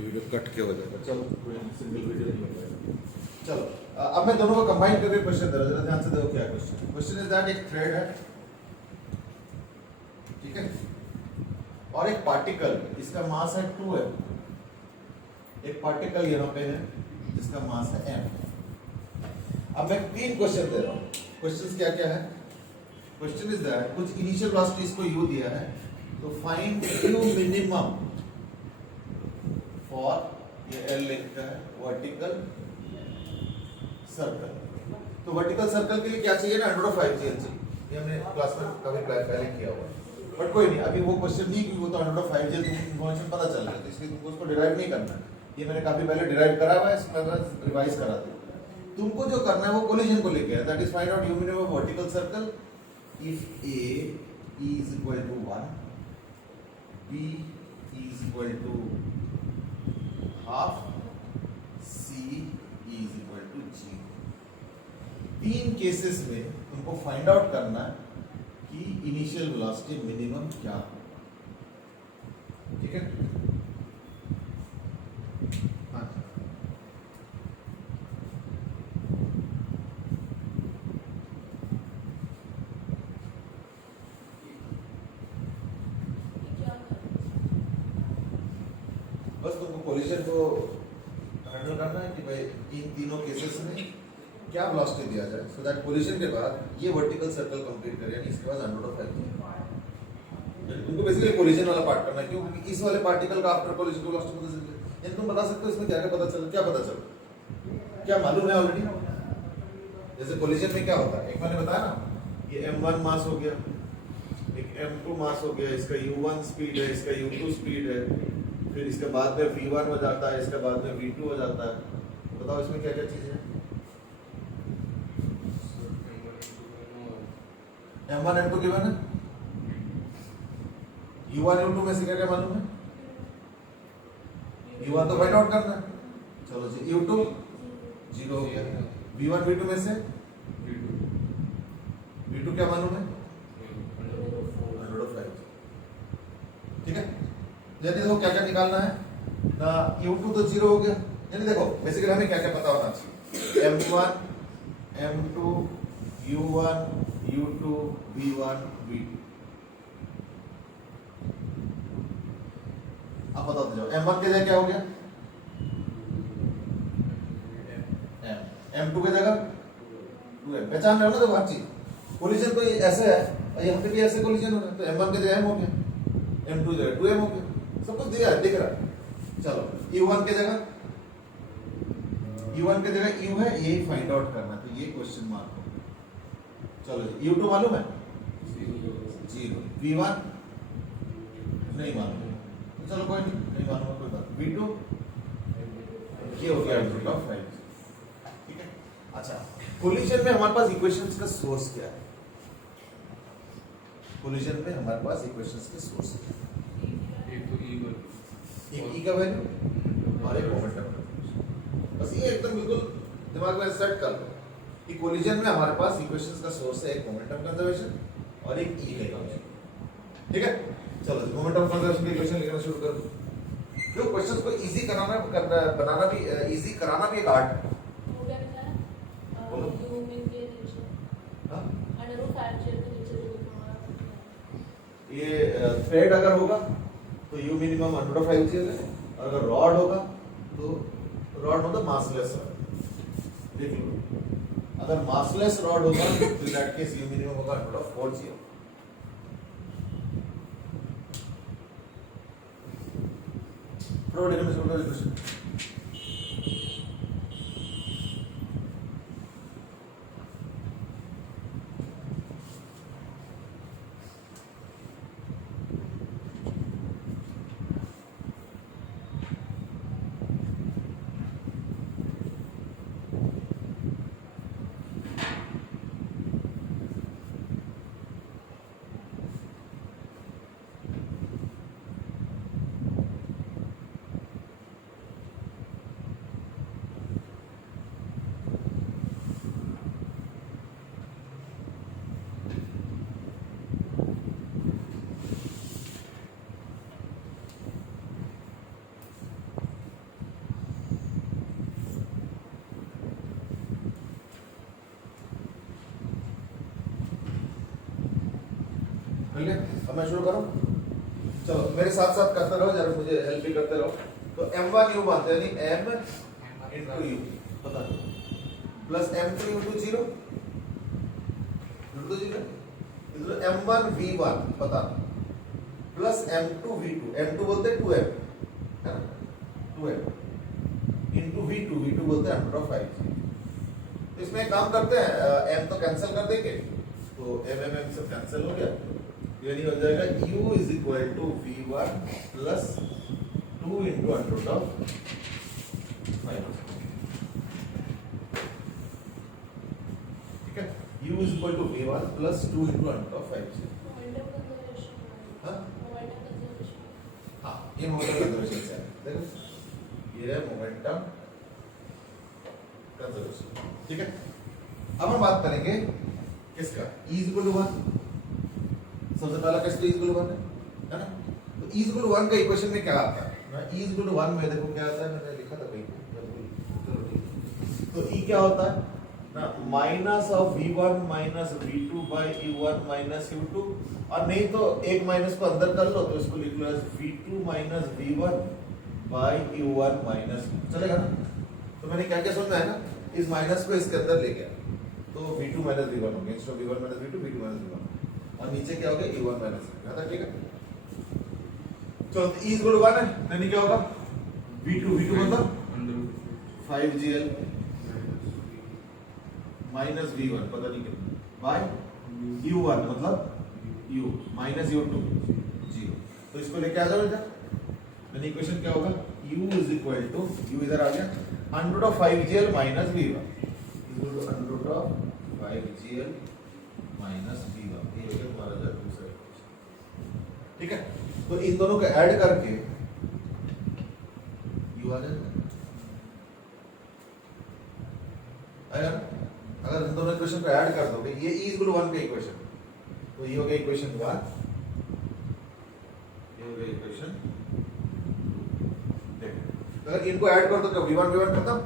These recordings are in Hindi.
वीडियो कट के हो जाएगा। चलो कोई सिंगल वीडियो नहीं हो पाएगा। चलो अब मैं दोनों को कंबाइन करके क्वेश्चन दे रहा हूँ, जरा ध्यान से देखो क्या क्वेश्चन। क्वेश्चन इज दैट एक थ्रेड है, ठीक है, और एक पार्टिकल, इसका मास है 2m। एक पार्टिकल यहाँ पे है जिसका मास है m। अब मैं 3 क्वेश्चन दे रहा हूँ। क्वेश्चंस क्या क्या है? क्वेश्चन इज दैट कुछ इनिशियल वेलोसिटी इसको u दिया है, तो फाइंड u मिनिमम फॉर, ये L लिखता है, वर्टिकल सर्कल। तो वर्टिकल सर्कल के लिए क्या चाहिए ना, 105 चाहिए। ये हमने क्लास में कभी पहले किया हुआ है, बट कोई नहीं, अभी वो क्वेश्चन नहीं, क्योंकि वो तो 105 तुमको इन्फॉर्मेशन पता चल रहा है, तो इसलिए तुमको उसको डिराइव नहीं करना है। ये मैंने काफी पहले डिराइव करा हुआ है, इसमें रिवाइज करा दिया। तुमको जो करना है वो कोलिजन को लेके है, that is find out u minimum of vertical circle if a is equal to 1, b is equal to half, c is equal to 0। 3 cases में तुमको फाइंड आउट करना है कि इनिशियल वेलोसिटी मिनिमम क्या हो, ठीक है? हाँ, बस तुमको कोलिजन को हैंडल करना है कि भाई इन तीनों केसेस में क्या वेलोसिटी दिया जाए, सो दैट कोलिजन के बाद ये वर्टिकल सर्कल कंप्लीट करें, यानी इसके बाद 105। तुमको बेसिकली कोलिजन वाला पार्ट करना है, क्योंकि इस वाले पार्टिकल का आफ्टर कोलिजन को वेलोसिटी पता चल जाए। यानी तुम बता सकते हो इसमें क्या क्या पता चल, क्या पता चल, क्या मालूम है ऑलरेडी। जैसे कोलिजन में क्या होता है, एक मैंने बताया ना, ये m1 मास हो गया, एक m2 मास हो गया, इसका u1 स्पीड है, इसका u2 स्पीड है, फिर इसके बाद में v1 हो जाता है, इसके बाद में v2 हो जाता है। बताओ इसमें क्या क्या चीजें हैं? m1 m2 गिवन है, u1 u2 में से क्या क्या मालूम है? u1 तो फाइंड आउट करना है, चलो जी, u2 0 हो गया, v1 v2 में से v2 क्या मालूम है? 105, ठीक है। यानी देखो क्या क्या निकालना है ना, u2 तो 0 हो गया, यानी देखो बेसिकली हमें क्या क्या पता होना चाहिए, m1 m2 u1 u2 v1 v2। अब बताते जाओ, m1 के जगह क्या हो गया, m2 के जगह 2m। पहचान रहे हो ना, देखो हर चीज कोलिजन तो ऐसे है, यहाँ पे भी ऐसे कोलिजन हो रहा है, तो m1 के जगह m हो गया, m2 जगह 2m हो गया, सब कुछ दिया है, दिख रहा है। चलो u1 के जगह u है, यही फाइंड आउट करना है, तो ये क्वेश्चन मार्क हो। चलो जी, u2 मालूम है 0, v1 नहीं मालूम, चलो कोई नहीं मालूम, कोई बात। v2 ये हो गया रूट ऑफ 5, ठीक है। अच्छा, कोलिजन में हमारे पास इक्वेशंस का सोर्स क्या है? कोलिजन में हमारे पास इक्वेशंस के सोर्स क्या है? एक ई का वैल्यू और एक मोमेंटम का। बस ये एकदम बिल्कुल दिमाग में सेट कर लो कि कोलिजन में हमारे पास इक्वेशंस का सोर्स है, एक मोमेंटम कंजर्वेशन और एक ई का इक्वेशन, ठीक है। चलो मोमेंटम कंजर्वेशन की इक्वेशन लिखना शुरू कर दो। जो क्वेश्चंस को इजी बनाना भी इजी कराना भी एक आर्ट है। बोलो। हाँ? ये थ्रेड अगर होगा तो u मिनिमम 105 है, अगर रॉड होगा तो रॉड मतलब मासलेस रॉड, देख लो, अगर मासलेस रॉड होगा तो in that case u minimum होगा 104 क्वेश्चन। कर लिया? अब मैं शुरू करूं? चलो मेरे साथ साथ करते रहो, जरा मुझे हेल्प भी करते रहो। तो m1 u बनते हैं, यानी m into u पता नहीं, प्लस m2 into 0 into 0, इधर m1 v1 पता नहीं, प्लस m2 v2, m2 बोलते हैं 2m, है ना, 2m into v2, v2 बोलते हैं अंडर ऑफ 5। इसमें एक काम करते हैं, m तो कैंसिल कर देंगे, तो m सब कैंसिल हो गया, यानी हो जाएगा u is equal to v1 plus 2 into under root of 5। ठीक है, u is equal to v1 plus 2 into under of 5। हाँ हाँ, ये मोमेंटम कंजर्वेशन से है, देखो ये है मोमेंटम कंजर्वेशन। ठीक है, अब हम बात करेंगे किसका, e इज इक्वल टू 1। सबसे पहला केस तो e इक्वल टू 1 है ना, तो e इक्वल टू 1 का इक्वेशन में क्या आता है ना, e इक्वल टू 1 में देखो क्या आता है, मैंने लिखा था कहीं, चलो ठीक। तो e क्या होता है ना, minus of v1 minus v2 by u1 minus u2, और नहीं तो एक माइनस को अंदर कर लो, तो इसको लिख लो as v2 minus v1 by u1 minus, चलेगा ना। तो मैंने क्या क्या समझा है ना, इस माइनस को इसके अंदर ले गया, तो v2 माइनस v1 हो गया, instead of v1 minus v2 v2 minus v1, और नीचे क्या हो गया e1 माइनस v1, ठीक है। चलो तो e इक्वल टू 1 है, यानी क्या होगा v2 मतलब 5gl माइनस v1 पता नहीं कितना बाय u1 मतलब u माइनस u2 0। तो इसको लेके आ जाओ इधर, यानी इक्वेशन क्या होगा, u is equal to, u इधर आ गया, under root of 5gl minus v1 equal to under root of 5gl minus v1, ये हो गया हमारा दूसरा इक्वेशन। ठीक है, तो इन दोनों को ऐड करके u आ जाएगा, आया ना। अगर इन दोनों इक्वेशन को ऐड कर दोगे, ये e इक्वल टू 1 का इक्वेशन, तो ये हो गया इक्वेशन 1, ये हो गया इक्वेशन 2। अगर इनको ऐड कर दो तो v1 खत्म,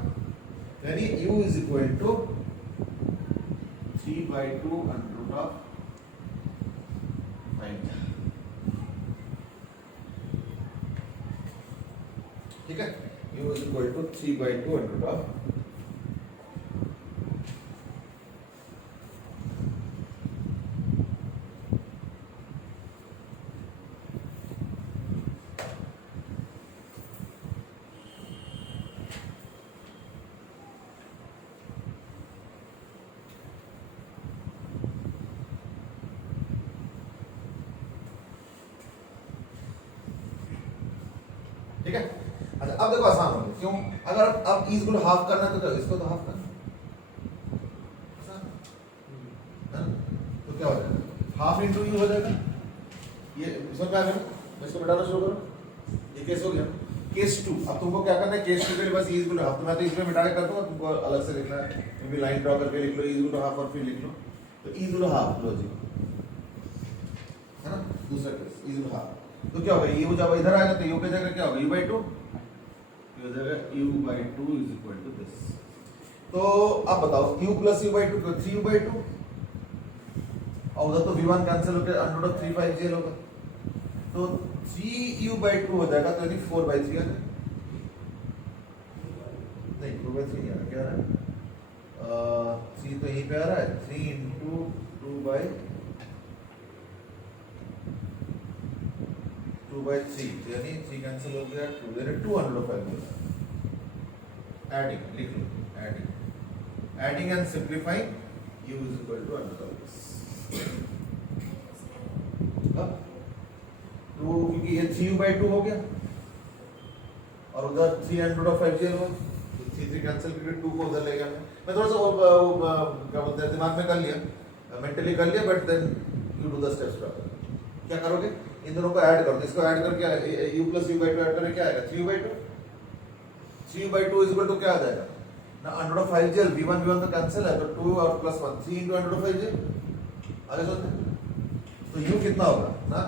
यानी u is equal to 3/2 under root of 5। ठीक है, u is equal to 3/2 under root of, ठीक है। अच्छा अब देखो आसान हो गया, क्यों, अगर अब e को हाफ करना है तो इसको तो हाफ करना है, तो क्या हो जाएगा, हाफ इंटू यू हो जाएगा, ये समझ में आ गया। मैं इसको बताना शुरू करूं, ये केस हो गया। केस 2, अब तुमको क्या करना है, केस 2 के लिए बस e को हाफ, तो मैं तो इसमें मिटा के कर दूंगा, तुमको अलग से लिखना है, तुम भी लाइन ड्रॉ करके लिख लो e को हाफ और फिर लिख लो, तो e को हाफ लो जी, है ना। दूसरा केस e को हाफ, तो क्या होगा, u जब इधर आएगा तो u की जगह क्या होगा, u/2, ये हो जाएगा u/2 is equal to this. तो अब बताओ u प्लस u/2 को 3u/2, और उधर तो v1 कैंसिल होकर अंडर रूट 3/5gl होगा, तो 3u/2 हो जाएगा, तो यानी 4/3 आ जाएगा, नहीं 4/3 नहीं आ रहा, क्या आ रहा है 3 तो यहीं पे आ रहा है, 3 into 2/3, यानी 3 कैंसिल हो गया, 2 यानी 205 एडिंग, लिख लो adding and simplifying, u is equal to under of this, तो क्योंकि ये 3u/2 हो गया और उधर 3 अंडर ऑफ 5gl हो, तो 3 कैंसिल करके 2 को उधर ले गया। मैं थोड़ा सा क्या बोलते हैं, दिमाग में कर लिया, मेंटली कर लिया, but then you do the steps proper. क्या करोगे, इन दोनों को ऐड करो, इसको ऐड करके u प्लस u/2 ऐड करके क्या आएगा, 3u/2, 3u/2 is equal to क्या आ जाएगा ना, अंडर ऑफ 5gl, v1 तो कैंसिल है, तो 2 और plus 1, 3 into under of 5gl आगे चलते हैं, तो u कितना होगा ना,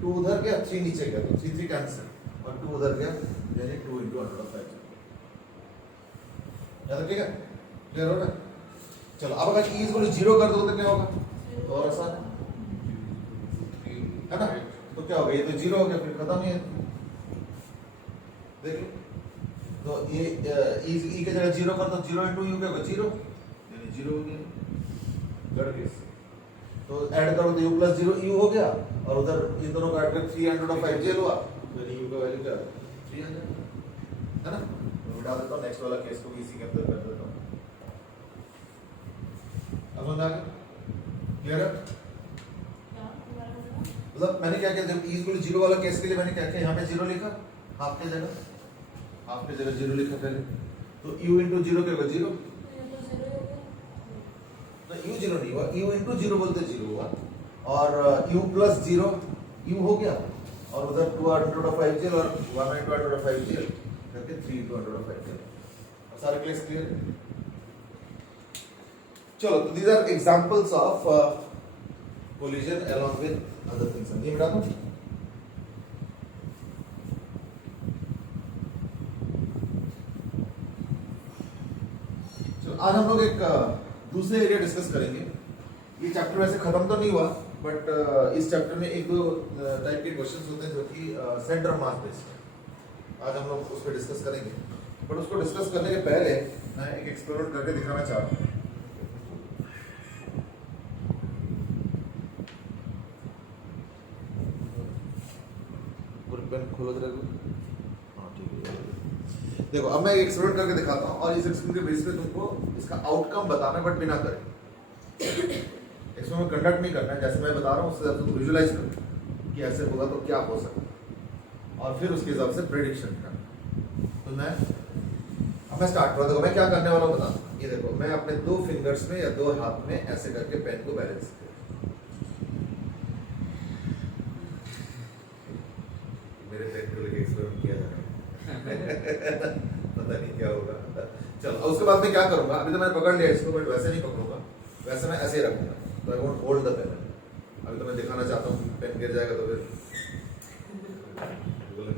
2 उधर गया, 3 नीचे गया, तो 3 कैंसिल और 2 उधर गया, यानी 2 into अंडर ऑफ 5gl। याद रखिएगा, क्लियर हो ना। चलो अब अगर e इज इक्वल टू 0 कर दो तो क्या होगा, तो और आसान, है ना? तो क्या हो गया, ये तो जीरो हो गया, फिर खत्म ही है। देख लो, तो ये ई के जगह जीरो कर दो, जीरो इंटू यू क्या होगा, जीरो, यानी जीरो हो गया, गड़ गया। तो ऐड करो तो यू प्लस जीरो यू हो गया, और उधर इन दोनों का ऐड कर 305 जेल हुआ, तो यू का वैल्यू क्या है 300, है ना? तो मिटा देता हूँ, नेक्स्ट वाला केस को इसी के अंदर कर देता हूँ। अब समझ आ गया, क्लियर है? मतलब मैंने क्या किया, जब ई इक्वल जीरो वाला केस के लिए मैंने क्या किया, यहाँ पे जीरो लिखा, हाफ के जगह जीरो लिखा पहले, तो u इंटू जीरो क्या होगा, जीरो, तो u जीरो नहीं हुआ, u इंटू जीरो बोलते जीरो हुआ, और u प्लस जीरो u हो गया, और उधर 205 जेल और 1/205 जेल करके 3/205 जेल। अब सारे केस क्लियर? चलो, तो these are examples of collision along with other things। ये मिटा दो। आज हम लोग एक दूसरे एरिया डिस्कस करेंगे। ये चैप्टर वैसे खत्म तो नहीं हुआ, बट इस चैप्टर में एक दो टाइप के क्वेश्चंस होते हैं जो कि सेंटर ऑफ मास बेस्ड है। आज हम लोग उस पर डिस्कस करेंगे, बट उसको डिस्कस करने के पहले मैं एक एक्सपेरिमेंट करके दिखाना चाह रहा हूँ। पेन खोलो जरा। हाँ ठीक है, देखो अब मैं एक एक्सपेरिमेंट करके दिखाता हूँ, और इस एक्सपेरिमेंट के बेस पे तुमको इसका आउटकम बताना है, बट बिना करे। एक्सपेरिमेंट कंडक्ट नहीं करना है, जैसे मैं बता रहा हूँ उससे तुम विजुलाइज करो कि ऐसे होगा तो क्या हो सकता है, और फिर उसके हिसाब से प्रेडिक्शन करना। तो मैं स्टार्ट करूँ। देखो मैं क्या करने वाला हूँ बता, ये देखो मैं अपने दो फिंगर्स में या दो हाथ में ऐसे करके पेन को बैलेंस, मेरे पेन को लेके एक्सपेरिमेंट किया जा रहा है पता नहीं क्या होगा। चलो उसके बाद मैं क्या करूंगा, अभी तो मैंने पकड़ लिया इसको, बट वैसे नहीं पकड़ूंगा, वैसे मैं ऐसे ही रखूंगा, तो I won't hold the pen. अभी तो मैं दिखाना चाहता हूँ, पेन गिर जाएगा तो फिर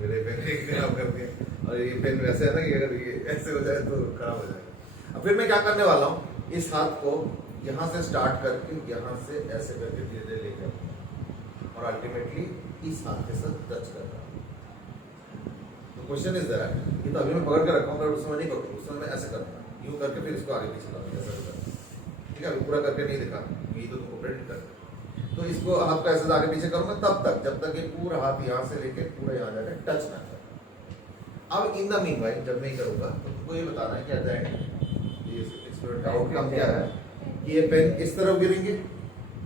मेरे पेन खराब कर दिया, और ये पेन वैसे है ना कि अगर ये ऐसे हो जाए तो खराब हो जाएगा। अब फिर मैं क्या करने वाला हूँ, इस हाथ को यहाँ से स्टार्ट करके यहाँ से ऐसे करके धीरे धीरे लेकर, और अल्टीमेटली इस हाथ के साथ टच कर रहा हूँ। क्वेश्चन इज दैट, ये तो अभी मैं पकड़ के रखा हूँ, पर उस समय नहीं पकड़ूँ, उस समय मैं ऐसे करता हूँ, यूँ करके फिर इसको आगे पीछे लाऊंगा, ऐसा करता हूँ। ठीक है, अभी पूरा करके नहीं दिखा, ये तो तुमको प्रिंट कर, तो इसको हाथ को ऐसे आगे पीछे करूँगा तब तक जब तक ये पूरा हाथ यहाँ से लेके पूरा यहाँ जाकर टच ना करे। अब इन द मीन वाइल जब मैं करूँगा तो तुमको ये बताना है कि एट द एंड ये एक्सपेरिमेंट का आउटकम क्या है, कि ये पेन इस तरफ गिरेंगे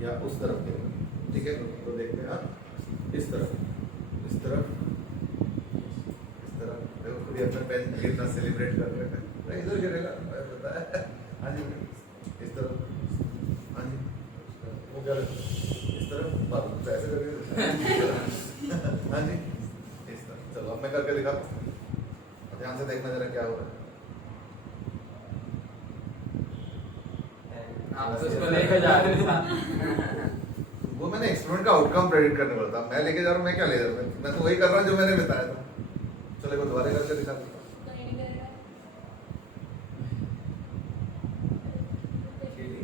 या उस तरफ गिरेंगे। ठीक है, तो देखते हैं आप इस तरफ, इस तरफ, अपना पेन गिरना सेलिब्रेट कर रहे हैं, इधर गिरेगा पता है। हाँ जी, इस तरफ, हाँ जी, वो क्या इस तरफ ऐसे करके, हाँ जी इस तरफ। चलो अब मैं करके दिखाता हूँ, ध्यान से देखना जरा क्या हो रहा है। आप तो उसको लेके जा रहे हैं। वो मैंने एक्सपेरिमेंट का आउटकम प्रेडिक्ट करने वाला था, मैं लेके जा रहा हूँ, मैं क्या ले जा रहा हूँ, मैं तो वही कर रहा हूँ जो मैंने बताया था। चलो एक बार दोबारा करके दिखा देता हूँ।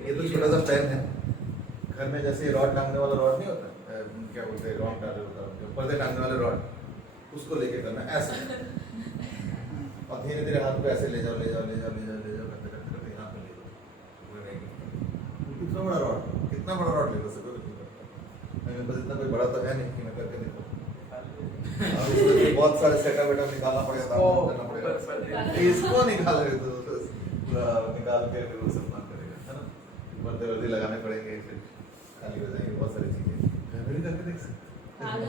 ये तो छोटा सा पेन है, घर में जैसे रॉड टांगने वाला रॉड नहीं होता, क्या बोलते हैं, रॉड टांगने वाला, पर्दे टांगने वाले रॉड, उसको लेके करना ऐसा, और धीरे धीरे हाथ को ऐसे ले जाओ, ले जाओ, ले जाओ, ले जाओ, ले जाओ, करते करते करते यहाँ पे ले जाओ। कितना बड़ा रॉड, कितना बड़ा रॉड ले सकते हो, मेरे पास इतना कोई बड़ा तो है नहीं कि मैं करके देखूँ। बहुत सारे सेटअप वेटअप निकालना पड़ेगा, इसको निकाल रहे तो निकाल के फिर उसे बंद करेगा, है ना, पर्दे वर्दे लगाने पड़ेंगे, फिर खाली हो जाएंगे बहुत सारी चीजें। मैं भी करके देख सकता हूँ,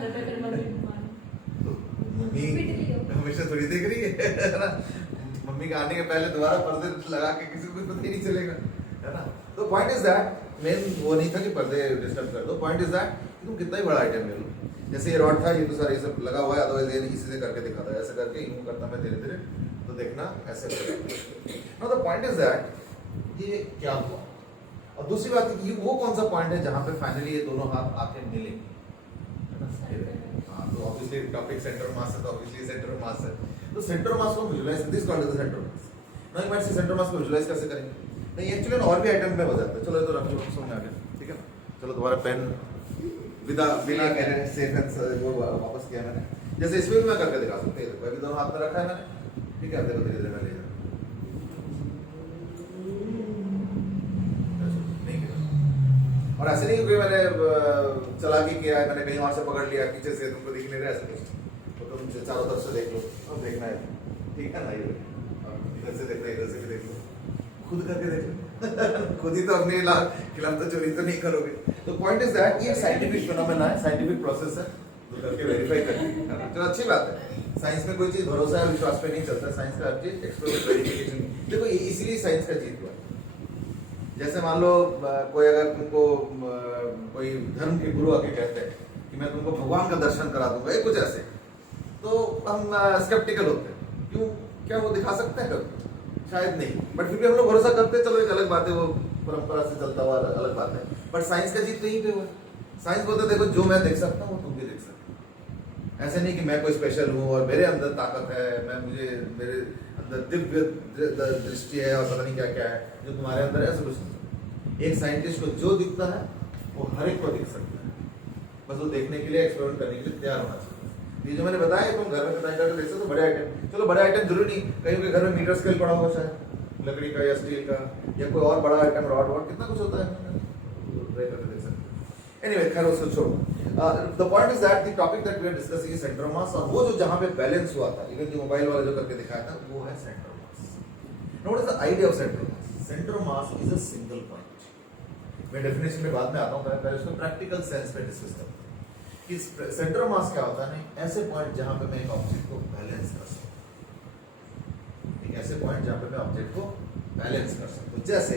मम्मी हमेशा थोड़ी देख रही है ना, मम्मी के आने के पहले दोबारा पर्दे लगा के किसी को पता ही नहीं चलेगा, है ना। तो पॉइंट इज दैट, मेन वो नहीं था कि पर्दे डिस्टर्ब कर दो, पॉइंट इज दैट कि तुम कितना ही बड़ा आइटम ले लो, जैसे ये रॉड था, ये तो सारा ये सब लगा हुआ है, अदरवाइज ये इसी से करके दिखाता है, ऐसे करके यूं करता मैं धीरे धीरे, तो देखना ऐसे now the point is that ये क्या हुआ। और दूसरी बात ये वो कौन सा पॉइंट है जहां पे फाइनली ये दोनों हाथ आके मिलेंगे, हाँ, तो ऑब्वियसली टॉपिक सेंटर ऑफ मास है, तो ऑब्वियसली सेंटर ऑफ मास है, तो सेंटर ऑफ मास को visualise, this called the centre of mass. Now you might say centre of mass को विजुलाइज कैसे करेंगे, नहीं एक्चुअली और भी आइटम पे हो जाता है। चलो ये तो रख लो, समझ आ गया, ठीक है। चलो दोबारा पेन बिना कहने सेफ वो वापस किया मैंने। जैसे इसमें भी मैं करके दिखा सकता हूँ, अभी दोनों हाथ में रखा है मैंने, ठीक है, अब देखो धीरे धीरे मैं ले जाऊँ, नहीं गिरा। और ऐसे नहीं कि मैंने चला के किया है, मैंने कहीं और से पकड़ लिया पीछे से, तुमको दिख नहीं रहा ऐसे कुछ, तो तुम चारों तरफ से देख लो, अब देखना है, ठीक है ना, ये इधर से देखना, इधर से भी देख लो, खुद करके देख लो खुद ही तो अपने खिलाफ तो चोरी तो नहीं करोगे। तो पॉइंट इज दैट ये साइंटिफिक फिनोमेना है, साइंटिफिक प्रोसेस है, तो करके वेरीफाई करके, तो अच्छी बात है। साइंस में कोई चीज भरोसा है विश्वास पे नहीं चलता, साइंस का हर चीज एक्सपेरिमेंट वेरिफिकेशन। देखो इसीलिए साइंस का जीत हुआ। जैसे मान लो कोई अगर तुमको कोई धर्म के गुरु आके कहते हैं कि मैं तुमको भगवान का दर्शन करा दूंगा, ये कुछ ऐसे, तो हम स्केप्टिकल होते हैं, क्यों, क्या वो दिखा सकते हैं कभी? शायद नहीं, बट फिर भी हम लोग भरोसा करते हैं, चलो एक अलग बात है, वो परंपरा से चलता हुआ अलग बात है। बट साइंस का जीत तो यहीं पे हुआ। साइंस बोलते देखो जो मैं देख सकता हूँ वो तुम भी देख सकते हो। ऐसे नहीं कि मैं कोई स्पेशल हूँ और मेरे अंदर ताकत है, मेरे अंदर दिव्य दृष्टि है और पता नहीं क्या क्या है जो तुम्हारे अंदर है, ऐसा कुछ नहीं। एक साइंटिस्ट को जो दिखता है वो हर एक को दिख सकता है, बस वो देखने के लिए, एक्सपेरिमेंट करने के लिए तैयार होना चाहिए। ये जो मैंने बताया तुम घर में बताया करके देख सकते हो, बड़े आइटम, चलो बड़े आइटम जरूरी नहीं, कहीं के घर में मीटर स्केल पड़ा हुआ शायद लकड़ी का या स्टील का या कोई और बड़ा आइटम, रॉड वॉड, कितना कुछ होता है, ट्राई करके देख सकते हो। एनीवे खैर उसको छोड़ो। The point is that the topic that we are discussing is centre of mass, और वो जो जहां पे बैलेंस हुआ था, इवन जो मोबाइल वाला जो करके दिखाया था, वो है centre of mass. Now what is the idea of centre of mass? Centre of mass is a single point. मैं डेफिनेशन में बाद में आता हूं, पहले उसको प्रैक्टिकल सेंस में डिस्कस करते हैं कि सेंटर ऑफ मास क्या होता है। नहीं, ऐसे पॉइंट जहां पे मैं एक ऑब्जेक्ट को बैलेंस कर सकूं, एक ऐसे पॉइंट जहां पे मैं ऑब्जेक्ट को बैलेंस कर सकूं। जैसे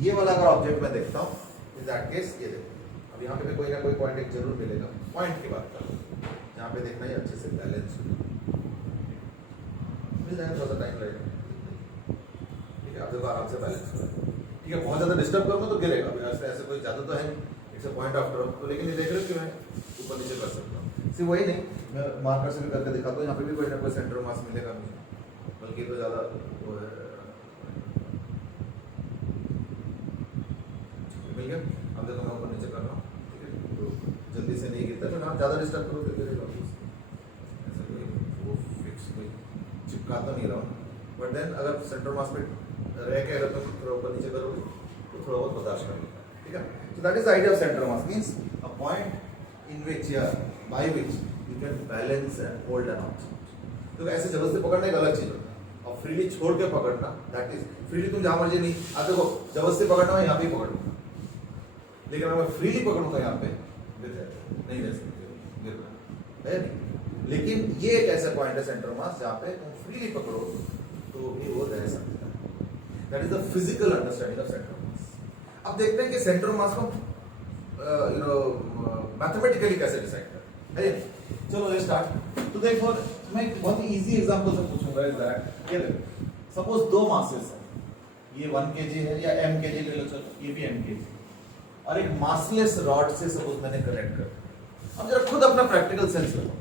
ये वाला अगर ऑब्जेक्ट मैं देखता हूं, इन दैट केस ये देखो, अब यहाँ पे कोई ना कोई पॉइंट एक जरूर मिलेगा, पॉइंट की बात करो जहाँ पे देखना है अच्छे से बैलेंस हो, मिल जाएगा, थोड़ा सा टाइम लगेगा, ठीक है, आप देखो आराम से बैलेंस हो, ठीक है। बहुत ज़्यादा डिस्टर्ब करूँगा तो गिरेगा, ऐसे कोई ज़्यादा तो है नहीं, it's a point after all, तो लेकिन ये देख रहे हो कि मैं ऊपर नीचे कर सकता हूँ। सिर्फ वही नहीं, मैं मार्कर से भी करके दिखाता हूँ, यहाँ पे भी कोई ना कोई सेंटर मास मिलेगा मुझे, बल्कि तो ज़्यादा वो है, मिल गया। अब देखो मैं ऊपर नीचे कर रहा हूँ, ठीक है, तो जल्दी से नहीं गिरता, तो आप ज़्यादा डिस्टर्ब करो तो गिरेगा। ऐसा कोई वो फिक्स कोई चिपका तो नहीं रहा हूँ, बट देन अगर सेंटर मास पे रह के अगर तुम थोड़ा ऊपर नीचे करोगे तो थोड़ा बहुत बर्दाश्त कर लेता है, ठीक है। So that is the idea of center of mass, means a point in which by which you can balance and hold an object. तो ऐसे जबरदस्ती पकड़ना एक अलग चीज होता है, और फ्रीली छोड़ के पकड़ना, दैट इज फ्रीली तुम जहां मर्जी नहीं, आप देखो जबरदस्ती पकड़ना मैं यहाँ पे ही पकड़ूंगा, लेकिन अगर मैं फ्रीली पकड़ूंगा यहाँ पे नहीं रह सकते, है नहीं। लेकिन ये एक ऐसा पॉइंट है सेंटर ऑफ मास जहाँ पे तुम फ्रीली पकड़ो तो भी वो रह सकता है। That is the physical understanding of centre of मास। अब देखते हैं कि सेंटर ऑफ मास को मैथमेटिकली कैसे डिसाइड करें, है। चलो लेट्स स्टार्ट। तो देखो मैं एक बहुत इजी एग्जांपल से पूछूंगा, इज दैट ये देखो, सपोज दो मासेस है, ये 1 kg है या m kg ले लो, चलो ये भी m kg, और एक मासलेस रॉड से सपोज मैंने कनेक्ट कर। अब जरा खुद अपना प्रैक्टिकल सेंस लगाओ,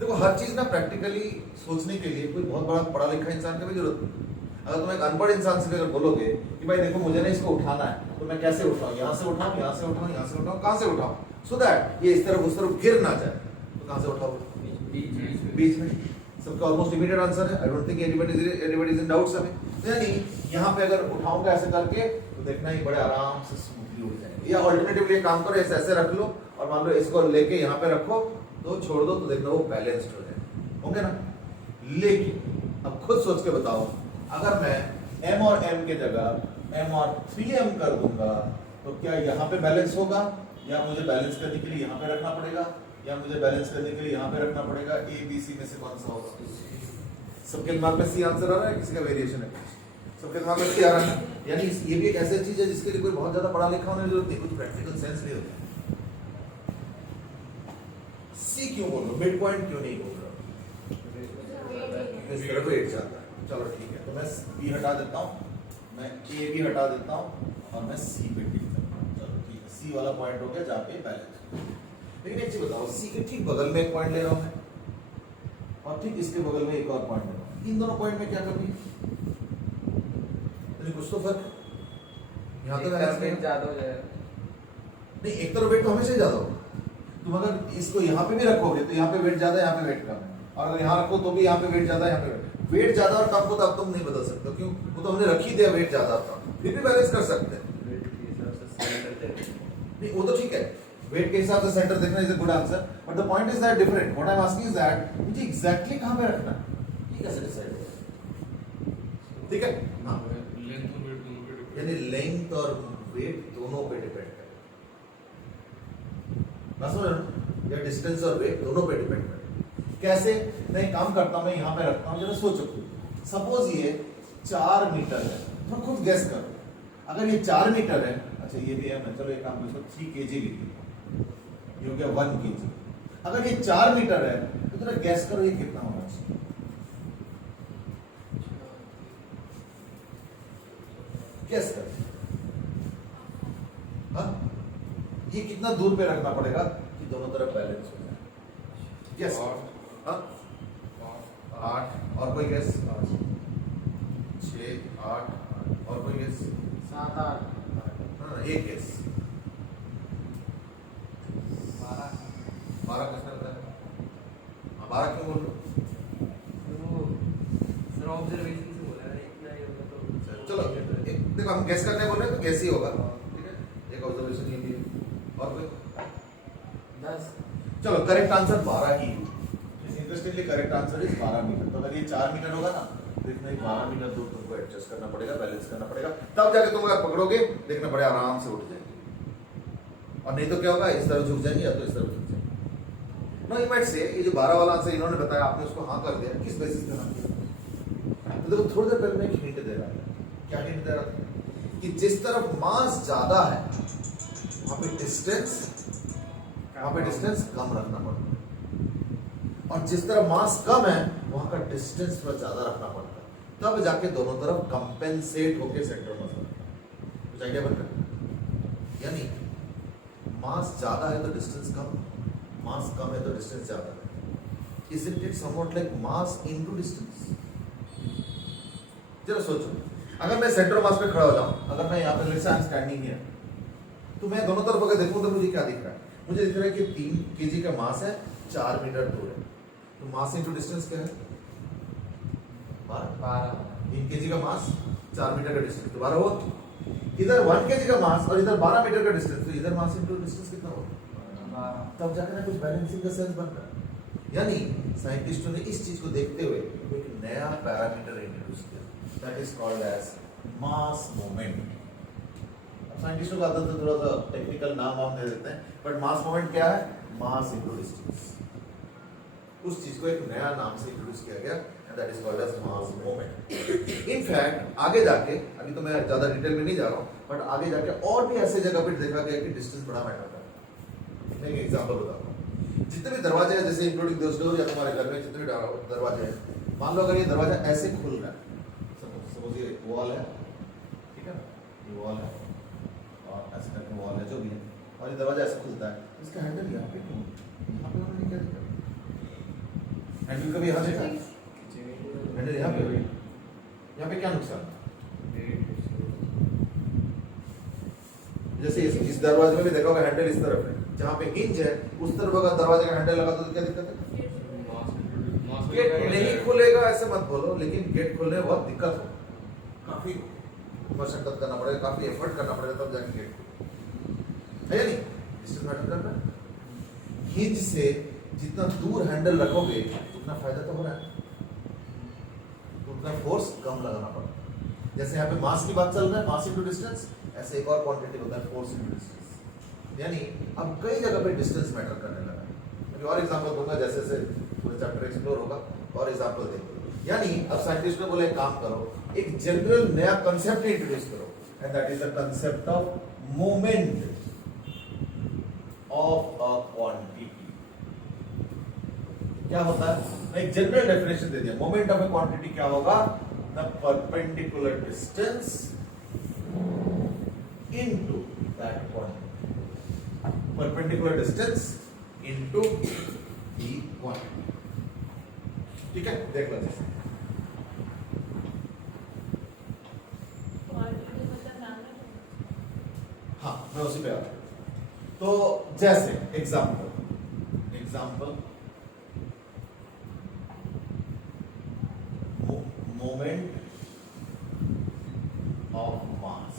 देखो हर चीज ना प्रैक्टिकली सोचने के लिए कोई बहुत बड़ा पढ़ा लिखा इंसान की भी जरूरत नहीं। अगर तुम एक अनपढ़ इंसान से अगर बोलोगे कि भाई देखो मुझे ना इसको उठाना है, तो मैं कैसे उठाऊं, यहाँ से उठाऊं, यहाँ से उठाऊं, यहाँ से उठाऊं, कहाँ से उठाऊं, सो दैट ये इस तरफ उस तरफ गिर ना जाए, तो कहाँ से उठाओ, बीच में। सबका ऑलमोस्ट इमीडिएट आंसर है, I don't think anybody is in doubts हमें। यानी यहाँ पे अगर उठाऊंगा ऐसे करके तो देखना ही बड़े आराम से स्मूथली उठ जाएंगे, या ऑल्टरनेटिवली एक काम करो, ऐसे ऐसे रख लो और मान लो इसको लेके यहाँ पे रखो तो छोड़ दो, तो देखना वो बैलेंस्ड हो जाएगा, होंगे ना। लेकिन अब खुद सोच के बताओ, अगर मैं m और m के जगह m और 3m कर दूंगा तो क्या यहाँ पे बैलेंस होगा, या मुझे बैलेंस करने के लिए यहाँ पे रखना पड़ेगा, या मुझे बैलेंस करने के लिए यहाँ पे रखना पड़ेगा, a b c में से कौन सा होगा? सबके दिमाग में सी आंसर आ रहा है, किसी का वेरिएशन है? सबके दिमाग में सी आ रहा है। यानी ये भी एक ऐसी चीज है जिसके लिए कोई बहुत ज्यादा पढ़ा लिखा होने की जरूरत नहीं, कुछ प्रैक्टिकल सेंस नहीं होता। सी क्यों बोल रहा हूँ, मिड पॉइंट क्यों नहीं बोल रहा हूँ? इस तरह को 8 जाता है, चलो ठीक है, तो मैं बी हटा देता हूँ, मैं ए भी हटा देता हूँ और मैं सी पे टिक करता हूँ, चलो ठीक है, सी वाला पॉइंट हो गया जहाँ पे बैलेंस। लेकिन एक चीज बताओ, सी के ठीक बगल में एक पॉइंट ले रहा हूँ मैं, और ठीक इसके बगल में एक और पॉइंट ले रहा हूँ, इन दोनों पॉइंट में क्या कमी है? कुछ तो फर्क है, यहाँ तो ज्यादा हो जाएगा। नहीं, एक तरफ वेट तो हमेशा ज्यादा होगा, तुम अगर इसको यहाँ पे भी रखोगे तो यहाँ पे वेट ज्यादा है, यहाँ पे वेट कम है, और अगर यहाँ रखो तो भी यहाँ पे वेट ज्यादा है, यहाँ पे वेट ज्यादा और कम को तो अब तुम नहीं बदल सकते हो, क्यों? वो तो हमने रख ही दिया वेट ज्यादा और कम, फिर भी बैलेंस कर सकते हैं। नहीं वो तो ठीक है, वेट के हिसाब से सेंटर देखना is a good answer, but the point is that different. What I am asking is that मुझे एग्जैक्टली कहां पे रखना है, ये कैसे डिसाइड होगा? ठीक है, हां, लेंथ और वेट दोनों पे डिपेंड। यानी लेंथ और वेट दोनों पे डिपेंड है, ना समझ रहे हो? या डिस्टेंस और वेट दोनों पे डिपेंड है। कैसे? मैं एक काम करता हूं, मैं यहां पे रखता हूं, जरा सोचो, सपोज ये 4 मीटर है, तो खुद गेस करो, अगर ये 4 मीटर है, अच्छा ये भी है ना, चलो एक काम करो, 3 kg लिख लो, ये हो गया 1 kg। अगर ये 4 मीटर है तो जरा गैस करो ये कितना होगा? गैस करो, हाँ, ये कितना दूर पे रखना पड़ेगा कि दोनों तरफ बैलेंस हो जाए? गैस, हाँ, 8, और कोई गैस? 6, 8, और कोई गैस? 7 8 हाँ, एक गैस। 12 किसने बताया? हाँ, 12 क्यों बोल रहे हो? सर ऑब्जर्वेशन से बोला है, इतना ही होगा तो चलो देखो, हम गैस करने बोल रहे हैं तो गैस ही होगा, ठीक है, एक ऑब्जर्वेशन ये भी है, और कोई? 10 चलो करेक्ट आंसर 12 ही है। Interestingly correct answer is 12 metre. तो अगर ये 4 मीटर होगा ना तो इतना ही 12 मीटर दूर तुमको एडजस्ट करना पड़ेगा, बैलेंस करना पड़ेगा, तब जाके तुम अगर पकड़ोगे देखना बड़े आराम से उठ जाएंगे, और नहीं तो क्या होगा, इस तरफ झुक जाएंगे या तो इस तरफ झुक जाएंगे। नो, यू माइट से ये जो 12 वाला आंसर इन्होंने बताया, आपने उसको हाँ कर दिया, किस बेसिस पे हाँ किया? तो देखो थोड़ी देर पहले मैं एक हिंट दे रहा था, क्या हिंट दे रहा था? कि जिस तरफ मास ज्यादा है वहां पे डिस्टेंस कम रखना पड़ता है, और जिस तरफ मास कम है वहां का डिस्टेंस थोड़ा ज्यादा रखना पड़ता है, तब जाके दोनों तरफ कंपेंसेट होके सेंटर मास बनता है। कुछ आइडिया बन रहा? यानी मास ज्यादा है तो डिस्टेंस कम, मास कम है तो डिस्टेंस ज्यादा है। Isn't it somewhat like mass into distance? जरा सोचो, अगर मैं सेंटर मास पे खड़ा हो जाऊं, अगर मैं यहाँ पे let's say I am standing here, तो मैं दोनों तरफ अगर देखूं तो मुझे क्या दिख रहा है? मुझे दिख रहा है कि 3 kg का मास है, 4 मीटर दूर है, तो मास इनटू डिस्टेंस क्या है? 12। 3 kg का मास, 4 मीटर का डिस्टेंस, तो 12 हुआ। इधर 1 kg का मास और इधर 12 मीटर का डिस्टेंस, तो इधर मास इनटू डिस्टेंस कितना होगा? तब जाकर ना कुछ बैलेंसिंग का सेंस बनता है। यानी साइंटिस्टों ने इस चीज को देखते हुए एक नया पैरामीटर इंट्रोड्यूस किया, that is called as mass moment. अब साइंटिस्टों का आदत है थोड़ा सा टेक्निकल नाम वाम दे देते हैं, बट मास मोमेंट क्या है? Mass into distance. उस चीज को एक नया नाम से इंट्रोड्यूस किया गया, and that is called as mass moment. In fact आगे जाके, अभी तो मैं ज्यादा डिटेल में नहीं जा रहा हूं, बट आगे जाके और भी ऐसे जगह पर देखा गया कि डिस्टेंस बड़ा मैटर करता है। मैं एक एग्जांपल बताता हूं, जितने भी दरवाजे हैं, जैसे इंक्लूडिंग दिस डोर, या तुम्हारे घर में जितने भी दरवाजे हैं, मान लो अगर ये दरवाजा ऐसे खुल रहा है, सपोज ये वॉल है, ठीक है ना, ये वॉल है और ऐसे करके वॉल है जो भी है, और ये दरवाजा ऐसे खुलता है, इसका हैंडल यहाँ पे क्यों? यहाँ पे उन्होंने क्या देखा? हैंडल कभी यहाँ देखा? हैंडल यहाँ पे क्या नुकसान? जैसे इस दरवाजे में भी देखा होगा हैंडल इस तरफ है, जहाँ पे हिंज है उस तरफ अगर दरवाजे का हैंडल लगा तो क्या दिक्कत है? गेट नहीं खुलेगा ऐसे मत बोलो, लेकिन गेट खोलने में बहुत दिक्कत हो, काफी मशक्कत करना पड़ेगा, काफी एफर्ट करना पड़ेगा तब जाके गेट खुले, है या नहीं? डिस्टेंस मैटर करता है। हिंज से जितना दूर हैंडल रखोगे उतना फायदा तो हो रहा है, तो उतना फोर्स कम लगाना पड़ता है। जैसे यहाँ पे मास की बात चल रहा है, मास इनटू डिस्टेंस, ऐसे एक और क्वांटिटी होता है फोर्स इनटू डिस्टेंस। यानी अब कई जगह पे डिस्टेंस मैटर करने लगा है। अभी और एग्जांपल दूंगा, जैसे जैसे पूरा चैप्टर एक्सप्लोर होगा और एग्जांपल देखो। यानी अब साइंटिस्ट ने बोला एक काम करो, एक जनरल नया कांसेप्ट इंट्रोड्यूस करो, and that is the concept of moment of a quantity. क्या होता है? मैं एक जनरल डेफिनेशन दे दिया, मोमेंट ऑफ अ क्वांटिटी क्या होगा? The perpendicular distance into that quantity, perpendicular distance into the quantity। ठीक है, देख लो जैसे हाँ, मैं उसी पे आता हूं। तो जैसे example, example, moment of mass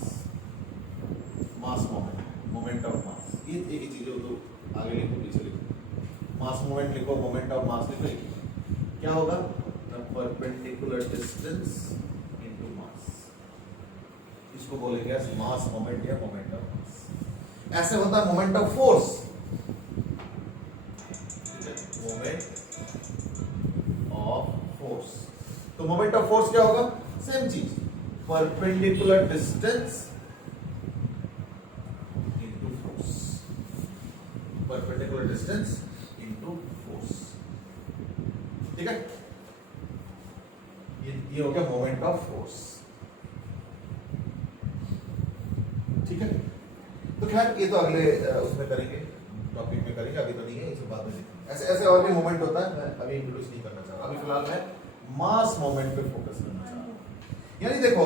moment of mass, ये एक ही चीज है, तो आगे लिखो पीछे लिखो, मास मोमेंट लिखो, मोमेंट ऑफ मास लिखो, क्या होगा, the perpendicular distance into mass, इसको बोलेंगे मास मोमेंट या मोमेंट ऑफ मास। ऐसे होता है moment of force, moment of force, तो मोमेंट ऑफ फोर्स क्या होगा, सेम चीज, perpendicular distance into force, perpendicular distance into force, ठीक है, ये हो गया मोमेंट ऑफ फोर्स, ठीक है। तो खैर ये तो अगले उसमें करेंगे, टॉपिक में करेंगे, अभी तो नहीं है, इसे बाद में ऐसे ऐसे और भी मोमेंट होता है, मैं अभी इंट्रोड्यूस नहीं करना चाह रहा, अभी फिलहाल मैं मास मोमेंट पे फोकस करना चाह रहा हूं। यानी देखो,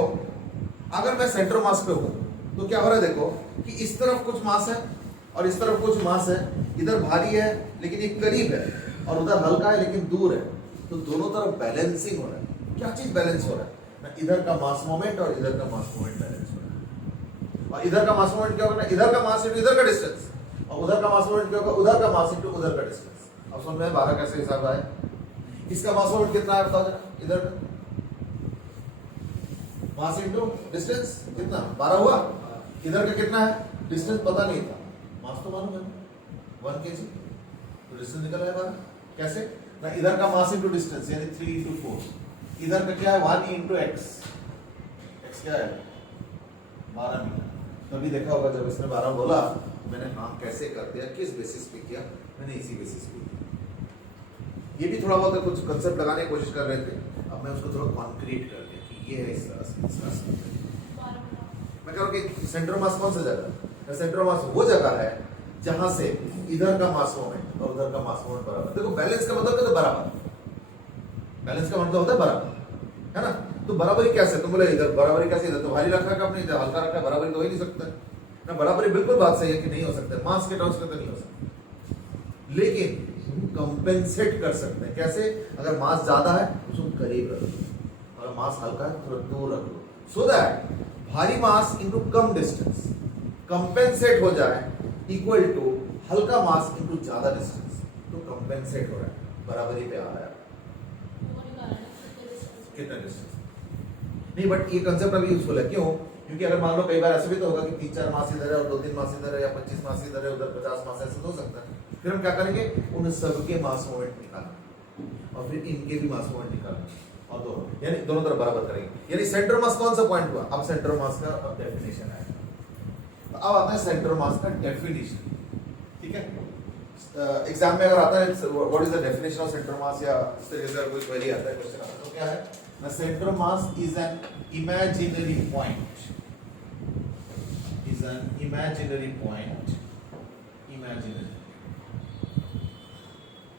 अगर मैं सेंटर मास पे हूं तो क्या हो रहा है, देखो कि इस तरफ कुछ मास है और इस तरफ कुछ मास है, इधर भारी है लेकिन ये करीब है और उधर हल्का है लेकिन दूर है, तो दोनों तरफ बैलेंसिंग हो रहा है। क्या चीज बैलेंस हो रहा है ना, इधर का मास मोमेंट और इधर का मास मोमेंट बैलेंस हो रहा है। और इधर का मास मोमेंट क्या होगा ना, इधर का मास इंटू इधर का डिस्टेंस, और उधर का मास मोमेंट क्या होगा, उधर का मास इंटू उधर का डिस्टेंस। अब समझ में 12 कैसे हिसाब आया, इसका मास मोमेंट कितना है बताओ जरा, इधर का मास इंटू डिस्टेंस कितना, 12 हुआ, इधर का कितना है, डिस्टेंस पता नहीं था, मास तो मालूम है 1 kg, तो डिस्टेंस निकल आया 12, कैसे ना, इधर का मास इंटू डिस्टेंस यानी 3 into 4, इधर का क्या है 1 into x, x क्या है 12 मीटर। तभी देखा होगा जब इसने 12 बोला मैंने हाँ कैसे कर दिया, किस बेसिस पे किया, मैंने इसी बेसिस पे किया। ये भी थोड़ा बहुत कुछ कंसेप्ट लगाने की कोशिश कर रहे थे, अब मैं उसको थोड़ा कॉन्क्रीट कर दिया कि ये है इस तरह से, इस तरह से। मैं कह रहा हूँ कि सेंटर मास कौन सा जगह है, सेंटर मास वो जगह है जहां से इधर का मास मोमेंट और उधर का मास मोमेंट बराबर। देखो बैलेंस का मतलब क्या, बराबर, बैलेंस का मतलब होता है बराबर, है ना। तो बराबरी कैसे, तुम बोले इधर बराबरी कैसे, इधर तो भारी रखा है आपने, इधर हल्का रखा है, बराबरी तो हो ही नहीं सकता ना। बराबरी बिल्कुल बात सही है कि नहीं हो सकता, मास के टर्म्स में तो नहीं हो सकता, लेकिन कंपेंसेट कर सकते हैं। कैसे, अगर मास ज्यादा है उसको करीब रख दो और मास हल्का है थोड़ा दूर रख दो, सो दैट भारी मास इनटू कम डिस्टेंस कंपेंसेट हो जाए इक्वल टू हल्का मास इनटू ज्यादा डिस्टेंस, तो कंपेंसेट हो रहा है, बराबरी पे आ रहा है। कितना डिस्टेंस नहीं, बट ये कंसेप्ट अभी यूजफुल है, क्यों, क्योंकि अगर मान लो कई बार ऐसा भी तो होगा कि 3-4 मास इधर है और 2-3 मास इधर है, या 25 मास इधर है उधर 50 मास, ऐसा तो हो सकता है। फिर हम क्या करेंगे, उन सबके मास मोमेंट निकालना और फिर इनके भी मास मोमेंट निकालना और दोनों यानी दोनों तरफ बराबर करेंगे। यानी सेंटर मास कौन सा पॉइंट हुआ, अब सेंटर मास का डेफिनेशन है। तो अब आता है सेंटर मास का डेफिनेशन, ठीक है। एग्जाम में अगर आता है what is the definition of centre mass, या इस तरीके से कोई क्वेरी आता है, क्वेश्चन आता है, तो क्या है, the centre mass is an imaginary point, is an imaginary point,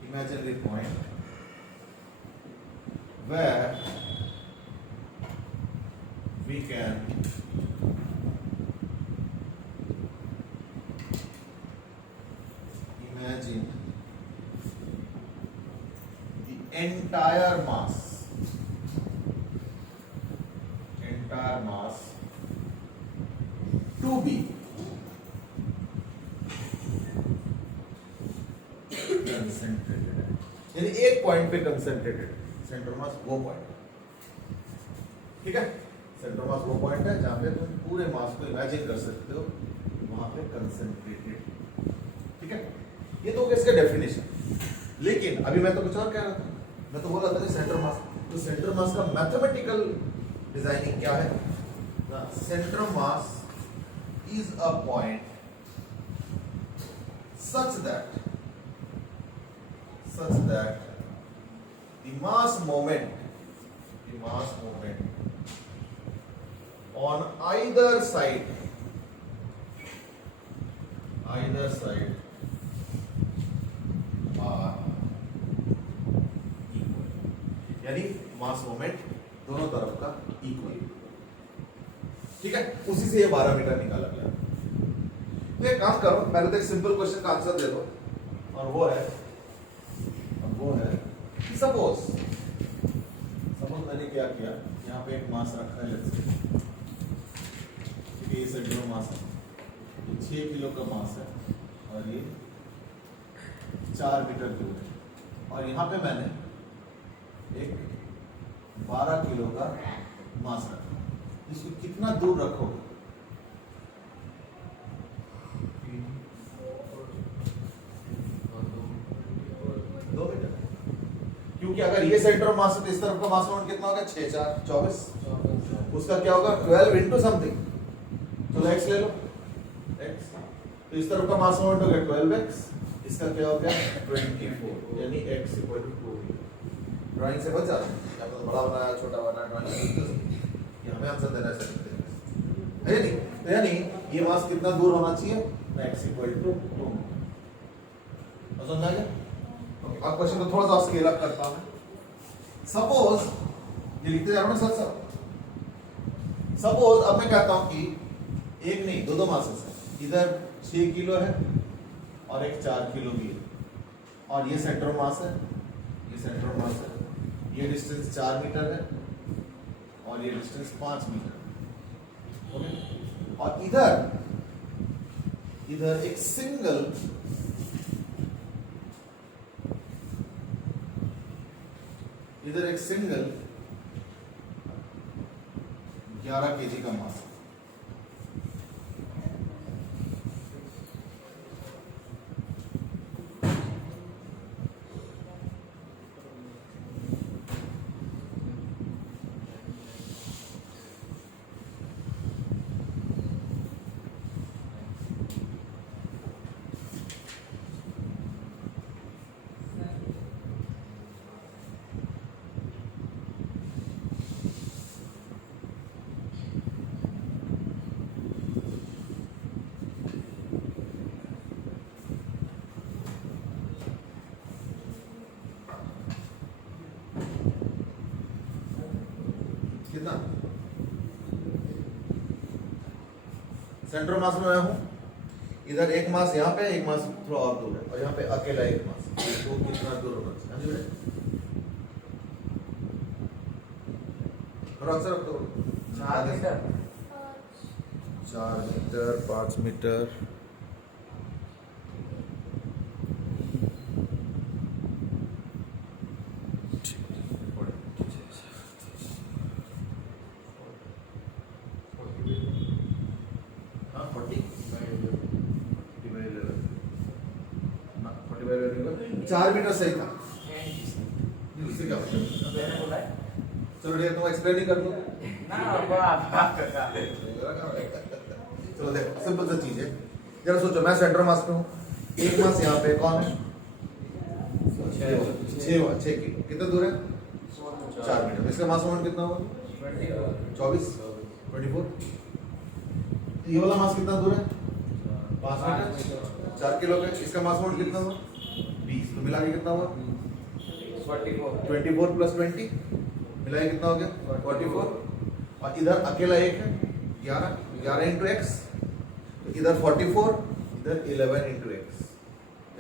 imaginary point where we can imagine the entire mass to be concentrated है, यानी एक पॉइंट पे कंसेंट्रेटेड, सेंटर मास वो पॉइंट, ठीक है। सेंटर मास वो पॉइंट है जहां पे तुम पूरे मास को इमेजिन कर सकते हो, वहां पे कंसेंट्रेटेड, ठीक है। ये तो हो गया इसका डेफिनेशन। लेकिन अभी मैं तो कुछ और कह रहा था, मैं तो बोल रहा था कि सेंटर मास, तो सेंटर मास का मैथमेटिकल डिजाइनिंग क्या है, centre mass is a point such that the mass moment on either side are equal, यानी मास मोमेंट दोनों तरफ का इक्वल, ठीक है। उसी से ये 12 मीटर निकाला गया। तो एक काम करो, पहले तो एक सिंपल क्वेश्चन का आंसर दे दो, और वो है वो है सपोज मैंने क्या किया, यहाँ पे एक मास रखा है let's say, ये सेंटर मास है, ये 6 किलो का मास है और ये 4 मीटर दूर है, और यहाँ पे मैंने एक 12 किलो का मास रखा। इसको कितना दूर रखोगे? 2 मीटर, क्योंकि अगर ये सेंटर ऑफ मास है तो इस तरफ का मास मोमेंट कितना होगा? 6 4 24, उसका क्या होगा? 12 इंटू समथिंग, तो x ले लो x, तो इस तरफ का मास मोमेंट हो गया 12x, इसका क्या हो गया? 24, यानी x equal to 2 metre. Drawing से बच जाता है, या तो बड़ा बनाया छोटा बनाया, ड्राइंग ये हमें आंसर देना है नहीं, तो यानी ये मास कितना दूर होना चाहिए? x equal to 2 metre. समझ आ गया? ओके, अब क्वेश्चन को थोड़ा सा स्केल अप करता हूं। सपोज ये लिखते जा रहा हूं ना सर, सपोज अब मैं कहता हूं कि एक नहीं दो मासेस है, इधर 6 किलो है और एक 4 किलो भी है, और ये सेंटर मास है, ये सेंटर मास है, ये डिस्टेंस 4 मीटर है और ये डिस्टेंस 5 मीटर। ओके, और इधर एक सिंगल इधर एक सिंगल 11 केजी का मास है। कितना? सेंटर मास में मैं हूं, इधर एक मास यहाँ पे, एक मास थोड़ा और दूर है, और यहाँ पे अकेला एक मास, तो कितना दूर होना चाहिए? थोड़ा आंसर रख दो। 4 मीटर 4 मीटर 5 मीटर हाँ 40 4 मीटर सही था। इससे क्या मतलब? मैंने बोला है चलो ठीक है, तुम एक्सप्लेन ही कर दो। ना बाप चलो देखो, सिंपल सा चीज है, जरा सोचो, मैं सेंटर मास पे हूँ, एक मास यहाँ पे कौन है? 6 किलो, कितना दूर है? 4 मीटर, इसका मास मोमेंट कितना होगा? 24 24। ये वाला मास कितना दूर है? 5 मीटर, 4 किलो पे, इसका मास मोमेंट कितना हुआ? 20, तो मिला के कितना हुआ? 24 प्लस 20 मिला के कितना हो गया? 44, और इधर अकेला एक है 11 इंटू एक्स, तो इधर 44, इधर 11 इंटू एक्स,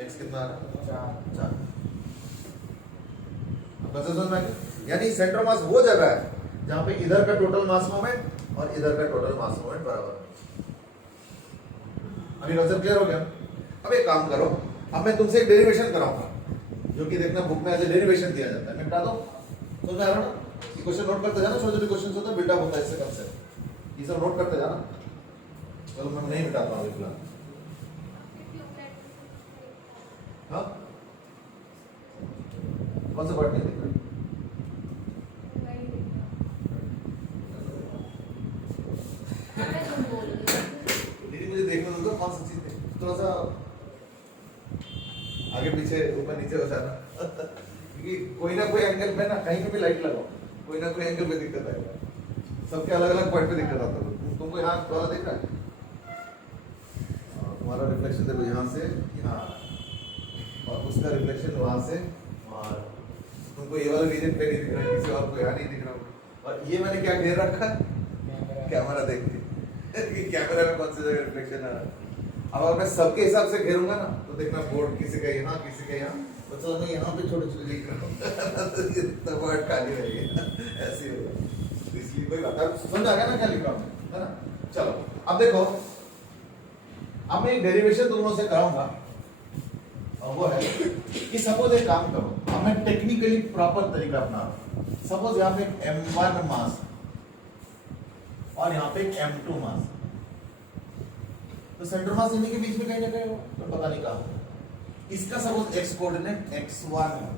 एक्स कितना आ रहा है? 4। समझ में? यानी सेंटर मास वो जगह है जहां पे इधर का टोटल मास मोमेंट और इधर का टोटल मास मोमेंट बराबर है। अभी कंसेप्ट क्लियर हो गया? अब एक काम करो, अब मैं तुमसे एक डेरिवेशन कराऊंगा, जो कि देखना बुक में एज ए डेरिवेशन दिया जाता है, मैं बता दूं? समझ आ रहा ना? क्वेश्चन नोट करते जाना, छोटे छोटे क्वेश्चन होता है, बिल्डअप होता है इससे कंसेप्ट, ये सब नोट करते जाना। चलो मैं नहीं मिटाता हूँ फिलहाल। हाँ, कौन सा पार्ट नहीं दिख रहा? दीदी मुझे देखने दो, कौन सी चीज है, थोड़ा सा आगे पीछे ऊपर नीचे हो जाना क्योंकि कोई ना कोई एंगल पे ना, कहीं पे भी लाइट लगाओ, कोई ना कोई एंगल पे दिक्कत आएगा, सबके अलग अलग पॉइंट पे दिक्कत आता है। तुमको यहाँ वाला दिख रहा है, तुम्हारा रिफ्लेक्शन देखो यहाँ से यहाँ, और उसका रिफ्लेक्शन वहां से वहां, तुमको ये वाला रीजन पे नहीं दिख रहा है, किसी और को यहाँ नहीं दिख रहा होगा। और ये मैंने क्या घेर रखा है? कैमरा देख के कि कैमरा में कौन सी जगह रिफ्लेक्शन आ रहा है। अब अगर मैं सबके हिसाब से घेरूंगा ना, तो देखना बोर्ड किसी का यहाँ, किसी का यहाँ, मतलब मैं यहाँ पे छोटे छोटे लिख रहा हूँ इतना वर्ड खाली रहेगा ऐसे होगा, इसलिए कोई बात नहीं, समझ आ गया ना क्या लिख रहा हूँ, है ना। चलो अब देखो, अब मैं एक डेरिवेशन दोनों से कराऊंगा, और वो है कि सपोज एक काम करो, अब मैं टेक्निकली प्रॉपर तरीका अपना रहा हूँ। सपोज यहाँ पे एक m1 मास और यहाँ पे एक m2 मास, तो सेंटर मास इन्हीं के बीच में कहीं ना कहीं हो, तो पता नहीं कहाँ। इसका सपोज x कोऑर्डिनेट x1 है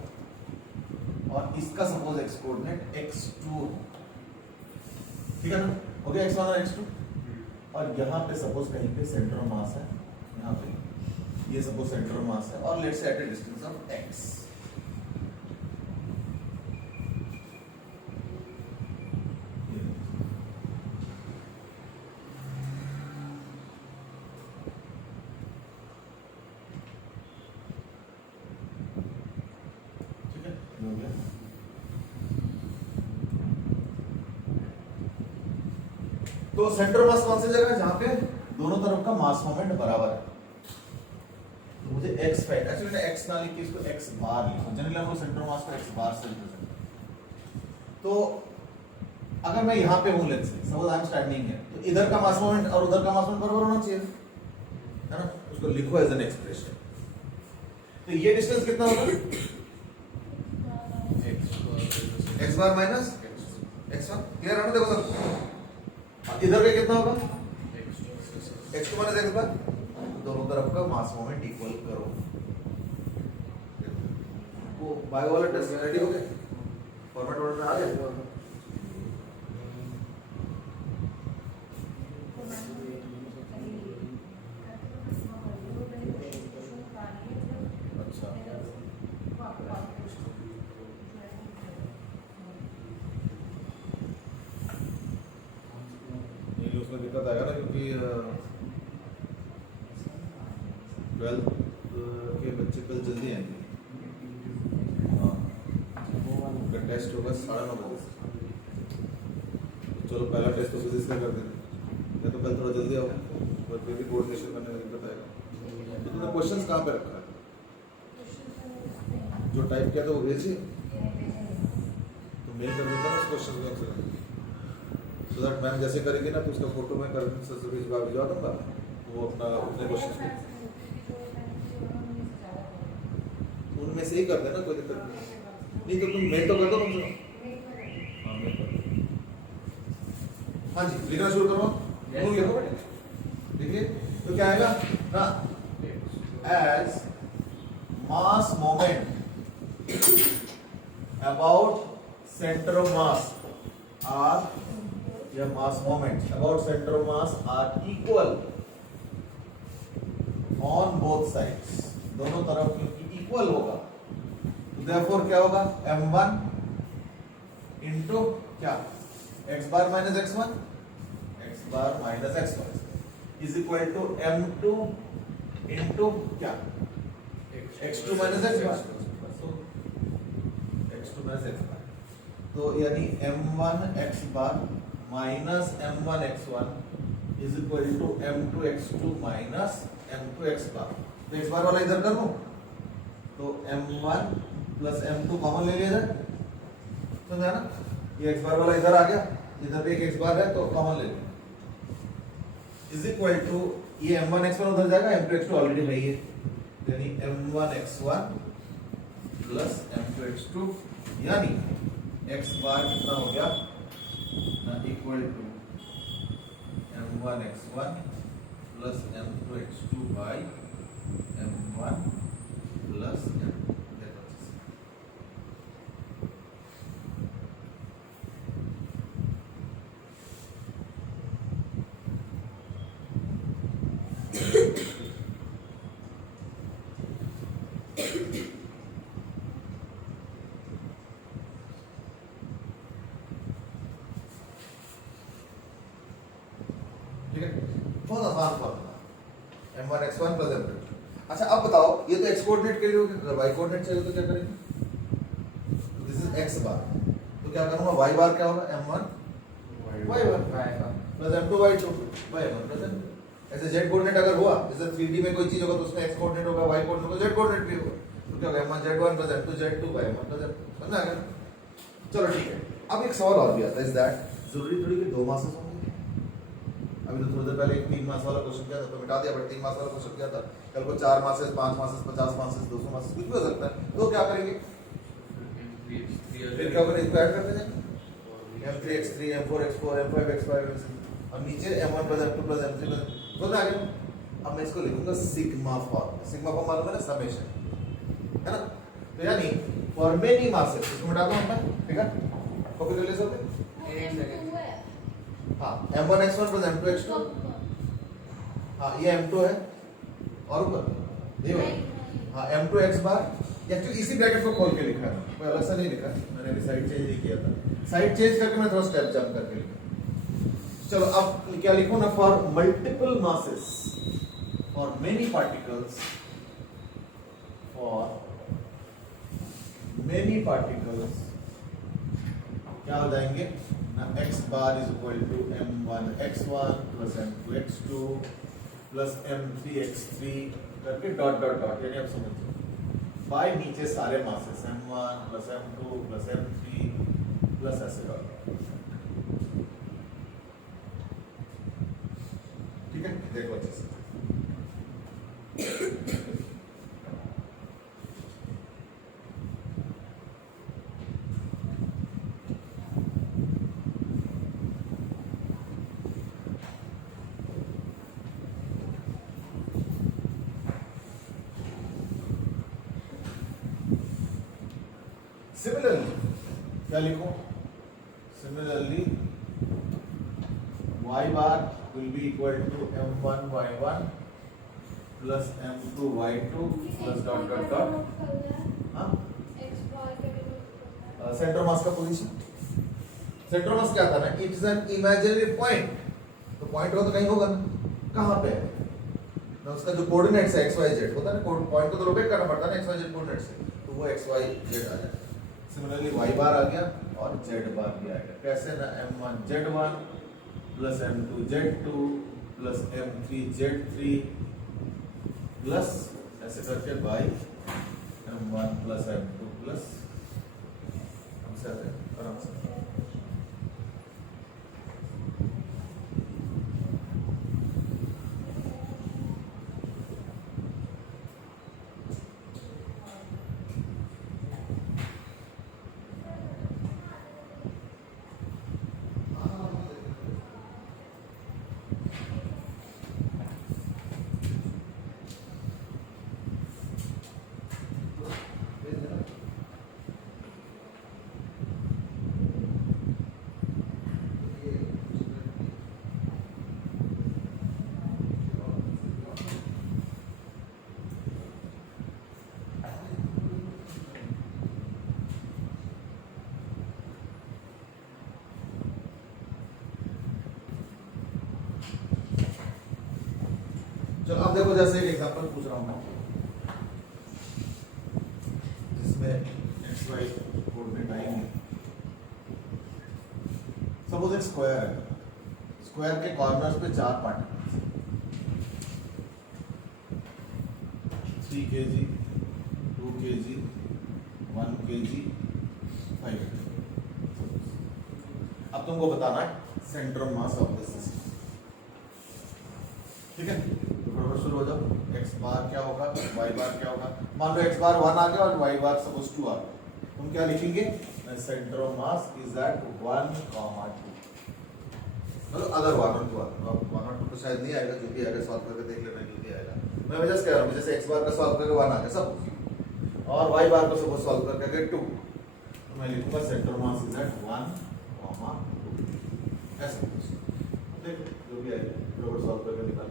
और इसका सपोज x कोऑर्डिनेट x2, ठीक है ना, हो गया x1 और x2। और यहाँ पे सपोज कहीं पे सेंटर मास है, यहाँ पे ये सपोज सेंटर मास है, और let's say at a distance of x। ठीक है, हो गया। तो सेंटर मास कौन सी जगह है, जहां पे दोनों तरफ का मास मोमेंट बराबर है। तो मुझे x फाइंड, एक्चुअली मैं x ना लिख के इसको x बार लिखूं, जनरली हम लोग सेंटर मास को x बार से रिप्रेजेंट। तो अगर मैं यहां पे हूं, let's say suppose I am standing here, तो इधर का मास मोमेंट और उधर का मास मोमेंट बराबर होना चाहिए, है ना। उसको लिखो एज एन एक्सप्रेशन। तो ये डिस्टेंस कितना होगा, x bar minus x1, clear है ना। देखो सर, इधर का कितना होगा, x2 माइनस x बार, दोनों तरफ का मास मोमेंट इक्वल करो। वो बायो वाला टेस्ट रेडी हो गया, फॉर्मेट ऑर्डर में आ गया। अच्छा, ये उसमें दिक्कत आएगा ना, क्योंकि 12th के बच्चे कल जल्दी आएंगे। हाँ, उनका टेस्ट होगा 9:30 बजे से। चलो पहला टेस्ट तो फिजिक्स का कर देंगे, या तो कल थोड़ा जल्दी आओ, और फिर भी कोऑर्डिनेशन करने में दिक्कत आएगा। तो तुमने क्वेश्चंस कहाँ पे रखा है, जो टाइप किया था वो भेजिए, तो मेल कर देता ना उस क्वेश्चन को आंसर, सो दैट मैम जैसे करेगी ना, तो उसका फोटो मैं कर भिजवा दूंगा, वो अपना उतने क्वेश्चन उनमें से ही कर देना, कोई दिक्कत नहीं। तो तुम मेल तो कर दो कम से कम। हाँ, मेल कर दो। हाँ जी, लिखना शुरू करो। देखिए तो क्या आएगा ना, as mass moment about centre of mass R, या mass moment about centre of mass R equal on both sides, दोनों तरफ क्योंकि इक्वल होगा, तो देयरफॉर क्या होगा, m1 इनटू क्या, x bar minus x1, x bar minus x1 is equal to m2 into क्या, x2 minus x bar, x2 minus x bar. तो यानी m1 x bar minus m1 x1 is equal to m2 x2 minus m2 x bar. तो x बार वाला इधर कर लूं, तो m1 प्लस m2 कॉमन ले लिया जाए, समझा ना। ये x बार वाला इधर आ गया, इधर भी एक x बार है तो कॉमन ले लिया, इज इक्वल टू ये m1 x1 उधर जाएगा, m2 x2 ऑलरेडी है ही, यानी m1 x1 plus m2 x2, यानी x बार कितना हो गया ना, equal to m1 x1 plus m2 x2 by m1 plus m2। ठीक है, बहुत आसान formula, m1 x1 plus m2। अच्छा अब बताओ, ये तो x कोऑर्डिनेट के लिए हो गया, अगर y कोऑर्डिनेट चाहिए तो क्या करेंगे, दिस इज x बार, तो क्या करूंगा, y बार क्या होगा, m1 y1 plus m2 y2 y1 plus m2। ऐसे z कोऑर्डिनेट अगर हुआ, जैसे 3D में कोई चीज होगा तो उसमें x कोऑर्डिनेट होगा, y कोऑर्डिनेट होगा, z कोऑर्डिनेट भी होगा, तो तो क्या होगा m1 z1 plus m2 z2 by m1 plus m2 समझ आ गया? चलो ठीक है, अब एक सवाल और भी आता है, इज दैट जरूरी थोड़ी कि 2 मासेस होंगे। अभी तो थोड़ी देर पहले एक 3 मास वाला क्वेश्चन किया था तो मिटा दिया, बट 3 मास वाला क्वेश्चन किया था, कल को 4 मासेस 5 मासेस 50 मासेस 200 मासेस कुछ भी हो सकता है, तो क्या करेंगे? फिर क्या करेंगे? इसको ऐड करते जाएंगे, m3x3 m4x4 m5x5 और नीचे m1 plus m2 plus m3 plus तो आ गया। अब मैं इसको लिखूंगा सिग्मा फॉर्म। सिग्मा फॉर्म मालूम है ना, समेशन, है ना? तो यानी फॉर मेनी मासेस, इसको मिटा दो मैं, ठीक है? कॉपी कर ले सब। हाँ, m1x1 plus m2x2, हाँ ये m2 है और ऊपर ये हाँ m2x बार, एक्चुअली इसी ब्रैकेट को खोल के लिखा है, कोई अलग सा नहीं लिखा, मैंने अभी साइड चेंज नहीं किया था, साइड चेंज करके मैं थोड़ा स्टेप जंप करके लिखा। चलो अब क्या लिखूं ना, for multiple masses, for many particles, for many particles क्या हो जाएंगे ना, x bar is equal to m1x1 plus m2x2 plus m3x3 करके डॉट डॉट डॉट, यानी आप समझिए बाय नीचे सारे masses m1 plus m2 plus m3 plus ऐसे डॉट, ठीक है? देखो अच्छे से, सिमिलरली क्या लिखूं? Similarly y bar will be equal to m1 y1 plus m2 y2 plus dot dot dot, हाँ सेंटर मास का पोजीशन, सेंटर मास क्या था ना, it is an imaginary point, तो पॉइंट हो तो कहीं होगा ना, कहाँ पे है ना, उसका जो कोऑर्डिनेट्स है x y z होता है ना, पॉइंट को तो लोकेट करना पड़ता है ना x y z कोऑर्डिनेट से, तो वो x y z आ जाए। सिमिलरली y बार आ गया और z बार भी आ गया, कैसे ना, m1 z1 plus m2 z2 plus m3 z3 plus ऐसे करके by m1 plus m2 plus हमसे आते हैं आराम से। चलो अब देखो, जैसे एक एग्जांपल पूछ रहा हूं मैं, जिसमें एक्स वाई कोऑर्डिनेट आएंगे। सपोज एक स्क्वायर है, स्क्वायर के कॉर्नर्स पे 4 particles, 3 kg 2 kg 1 kg 5 kg। अब तुमको बताना है centre of mass of this system, ठीक है? शुरू हो जाओ, x बार क्या होगा, y बार क्या होगा। मान लो x बार 1 आ गया और y बार सपोज 2 आ गया, तुम क्या लिखेंगे? Centre of mass is at 1, 2। मतलब अगर 1 और 2 1 और 2 तो शायद नहीं आएगा, जो भी आएगा सॉल्व करके देख लेना, जो भी आएगा। मैं जस्ट कह रहा हूँ, जैसे x बार का सॉल्व करके 1 आ गया सब, और y बार को सपोज सॉल्व करके 2, तो मैं लिखूंगा centre of mass is at 1, 2 ऐसा कुछ। देखो जो भी आएगा बराबर सॉल्व करके निकाल।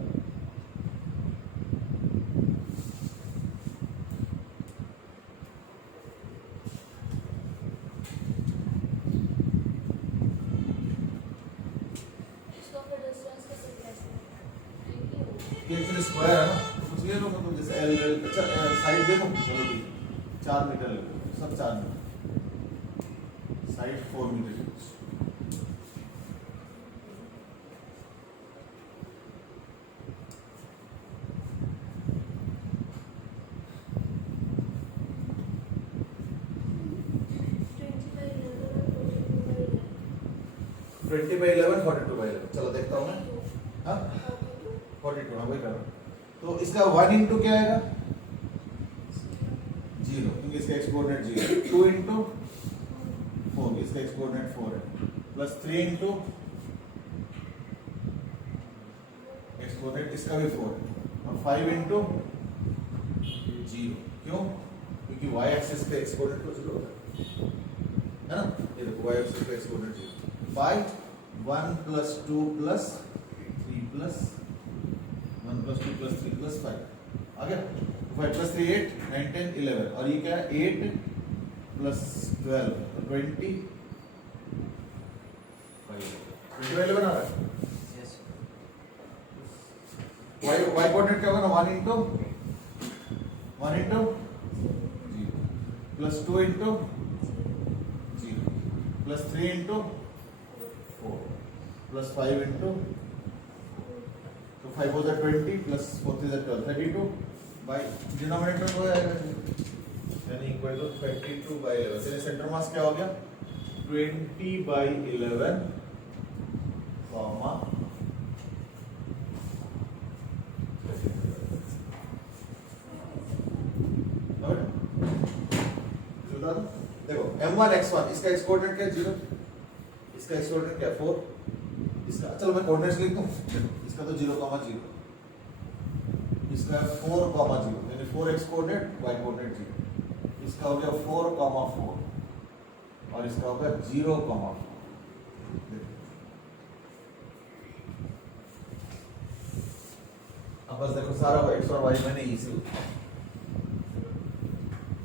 ये एक्चुअली स्क्वायर है ना, तो कुछ ये लो, मतलब जैसे एल, अच्छा साइड देखो, चलो ठीक, 4 मीटर ले लो, सब 4 metre, side 4 metre. 20 by 11 42 by 11 चलो देखता हूँ मैं हाँ 42 हाँ वही कर रहा हूँ तो इसका 1 इंटू क्या आएगा 0 क्योंकि इसका एक्स कोऑर्डिनेट 0 2 इंटू 4 इसका एक्स कोऑर्डिनेट 4 है प्लस 3 इंटू एक्स कोऑर्डिनेट इसका भी 4 है और 5 इंटू 0 क्यों क्योंकि y एक्सिस पे एक्स कोऑर्डिनेट तो 0 होता है ना ये देखो y एक्सिस पे x coordinate 0 5 1 plus 2 plus 3 plus 1 plus 2 plus 3 plus 5 आ गया 5 plus 3 8 9 10 11 और ये क्या है 8 plus 12 20 20 by 11 आ रहा है Yes. y कोऑर्डिनेट क्या होगा ना 1 into 0 plus 2 into 0 plus 3 into 4 plus 5 into so 5 was 20 plus 4 is 12 32 by denominator हो जाएगा यानी इक्वल टू 32 by 11 चलिए सेंटर मास क्या हो गया 20 by 11 कॉमा देखो m1 x1 इसका x कोऑर्डिनेट क्या है 0 इसका x कोऑर्डिनेट क्या है 4 इसका चलो मैं कोऑर्डिनेट्स लिख दूं इसका तो 0, 0 इसका 4, 0 यानी 4x कोऑर्डिनेट y कोऑर्डिनेट 0 इसका हो गया 4, 4 और इसका हो गया 0, 4 अब बस देखो सारा x और y मैंने इजी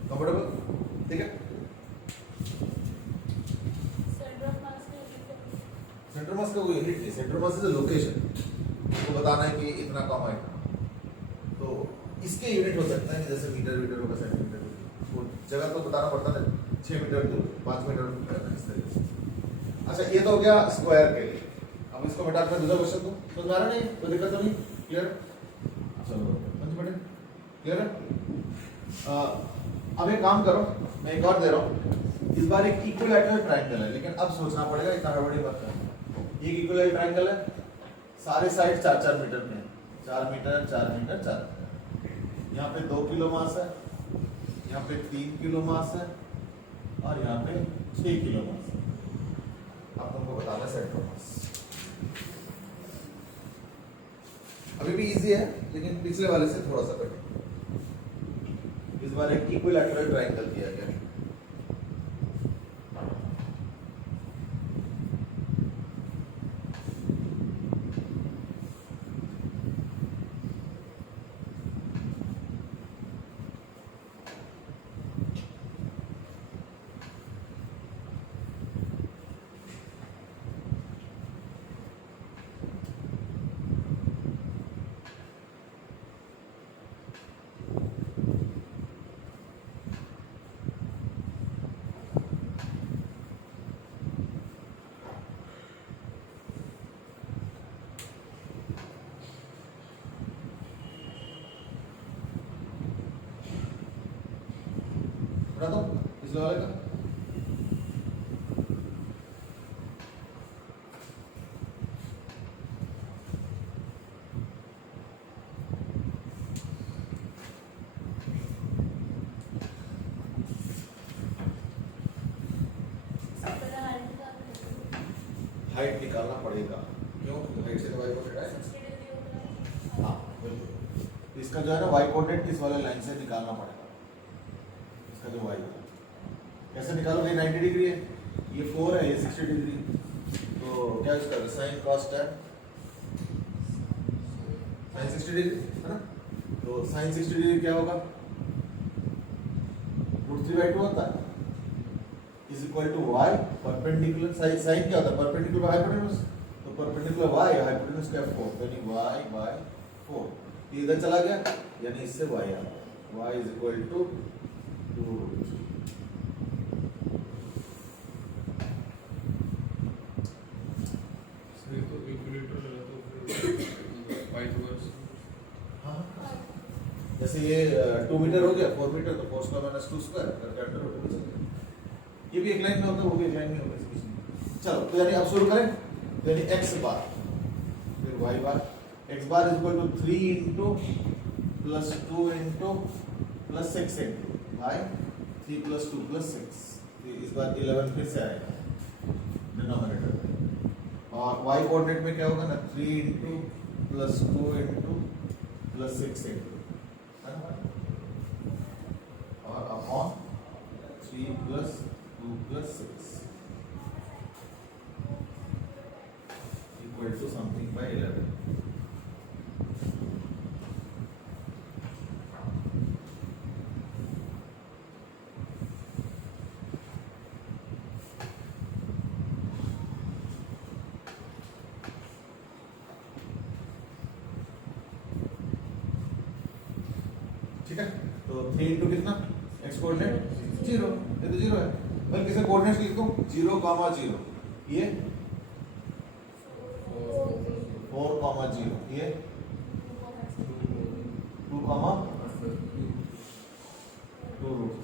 कंफर्टेबल ठीक है सेंटर मास का कोई यूनिट नहीं centre mass is a location तो बताना है कि इतना कॉमा है तो इसके यूनिट हो सकता है जैसे मीटर होगा सेंटीमीटर तो जगह तो बताना पड़ता है 6 मीटर दूर 5 मीटर इस तरह अच्छा ये तो हो गया स्क्वायर के लिए अब इसको मिटा कर दूसरा क्वेश्चन तो समझ आ रहा नहीं कोई दिक्कत तो नहीं क्लियर चलो समझ पड़े क्लियर है अब एक काम करो मैं एक और दे रहा हूँ इस बार एक इक्विलैटरल ट्रायंगल है लेकिन अब सोचना पड़ेगा इतना हड़बड़ी मत करना एक इक्विलैटरल ट्रायंगल है सारे साइड 4-4 मीटर में 4 मीटर 4 मीटर 4 यहाँ पे 2 किलो मास है यहाँ पे 3 किलो मास है और यहाँ पे 6 किलो मास है अब तुमको बताना सेंटर मास अभी भी इजी है लेकिन पिछले वाले से थोड़ा सा कठिन इस बार एक इक्विलैटरल ट्रायंगल दिया गया बता दो पिछले वाले का हाइट निकालना पड़ेगा क्यों हाइट से तो वाई कोऑर्डिनेट है हाँ बिल्कुल इसका जो है ना वाई कोऑर्डिनेट इस वाले लाइन से निकालना पड़ेगा इसका जो वाई कैसे निकालोगे 90 डिग्री है ये 4 है ये 60 डिग्री तो क्या इसका sine cos tan sine 60 degree है ना तो साइन 60 डिग्री क्या होगा √3/2 होता है is equal to y perpendicular sine क्या होता है परपेंडिकुलर हाइपोटेन्यूज तो परपेंडिकुलर y हाइपोटेन्यूज क्या 4 यानी y/4 ये इधर चला गया यानी इससे y आ गया y इज इक्वल टू 2√3 तो इक्विलेटर लगा तो फिर पाइथागोरस हाँ जैसे ये 2 मीटर हो गया 4 मीटर तो 4 स्क्वायर माइनस 2 स्क्वायर करके अंडर रूट ये भी एक लाइन में होता है वो भी एक लाइन में होता है चलो तो यानी अब शुरू करें यानी x बार फिर y bar x bar is equal to 3 into plus 2 into plus 6 into by 3 plus 2 plus 6 इस बार 11 फिर से आएगा डिनोमिनेटर में और y कोऑर्डिनेट में क्या होगा ना 3 into plus 2 into plus 6 into और upon 3 plus 2 plus 6 equal to something by 11. ठीक है तो 3 इंटू कितना x कोऑर्डिनेट 0 ये तो 0 है मैं किसे कोऑर्डिनेट्स लिख दूं 0, 0 ये 4, 0 ये 2, 2 रूट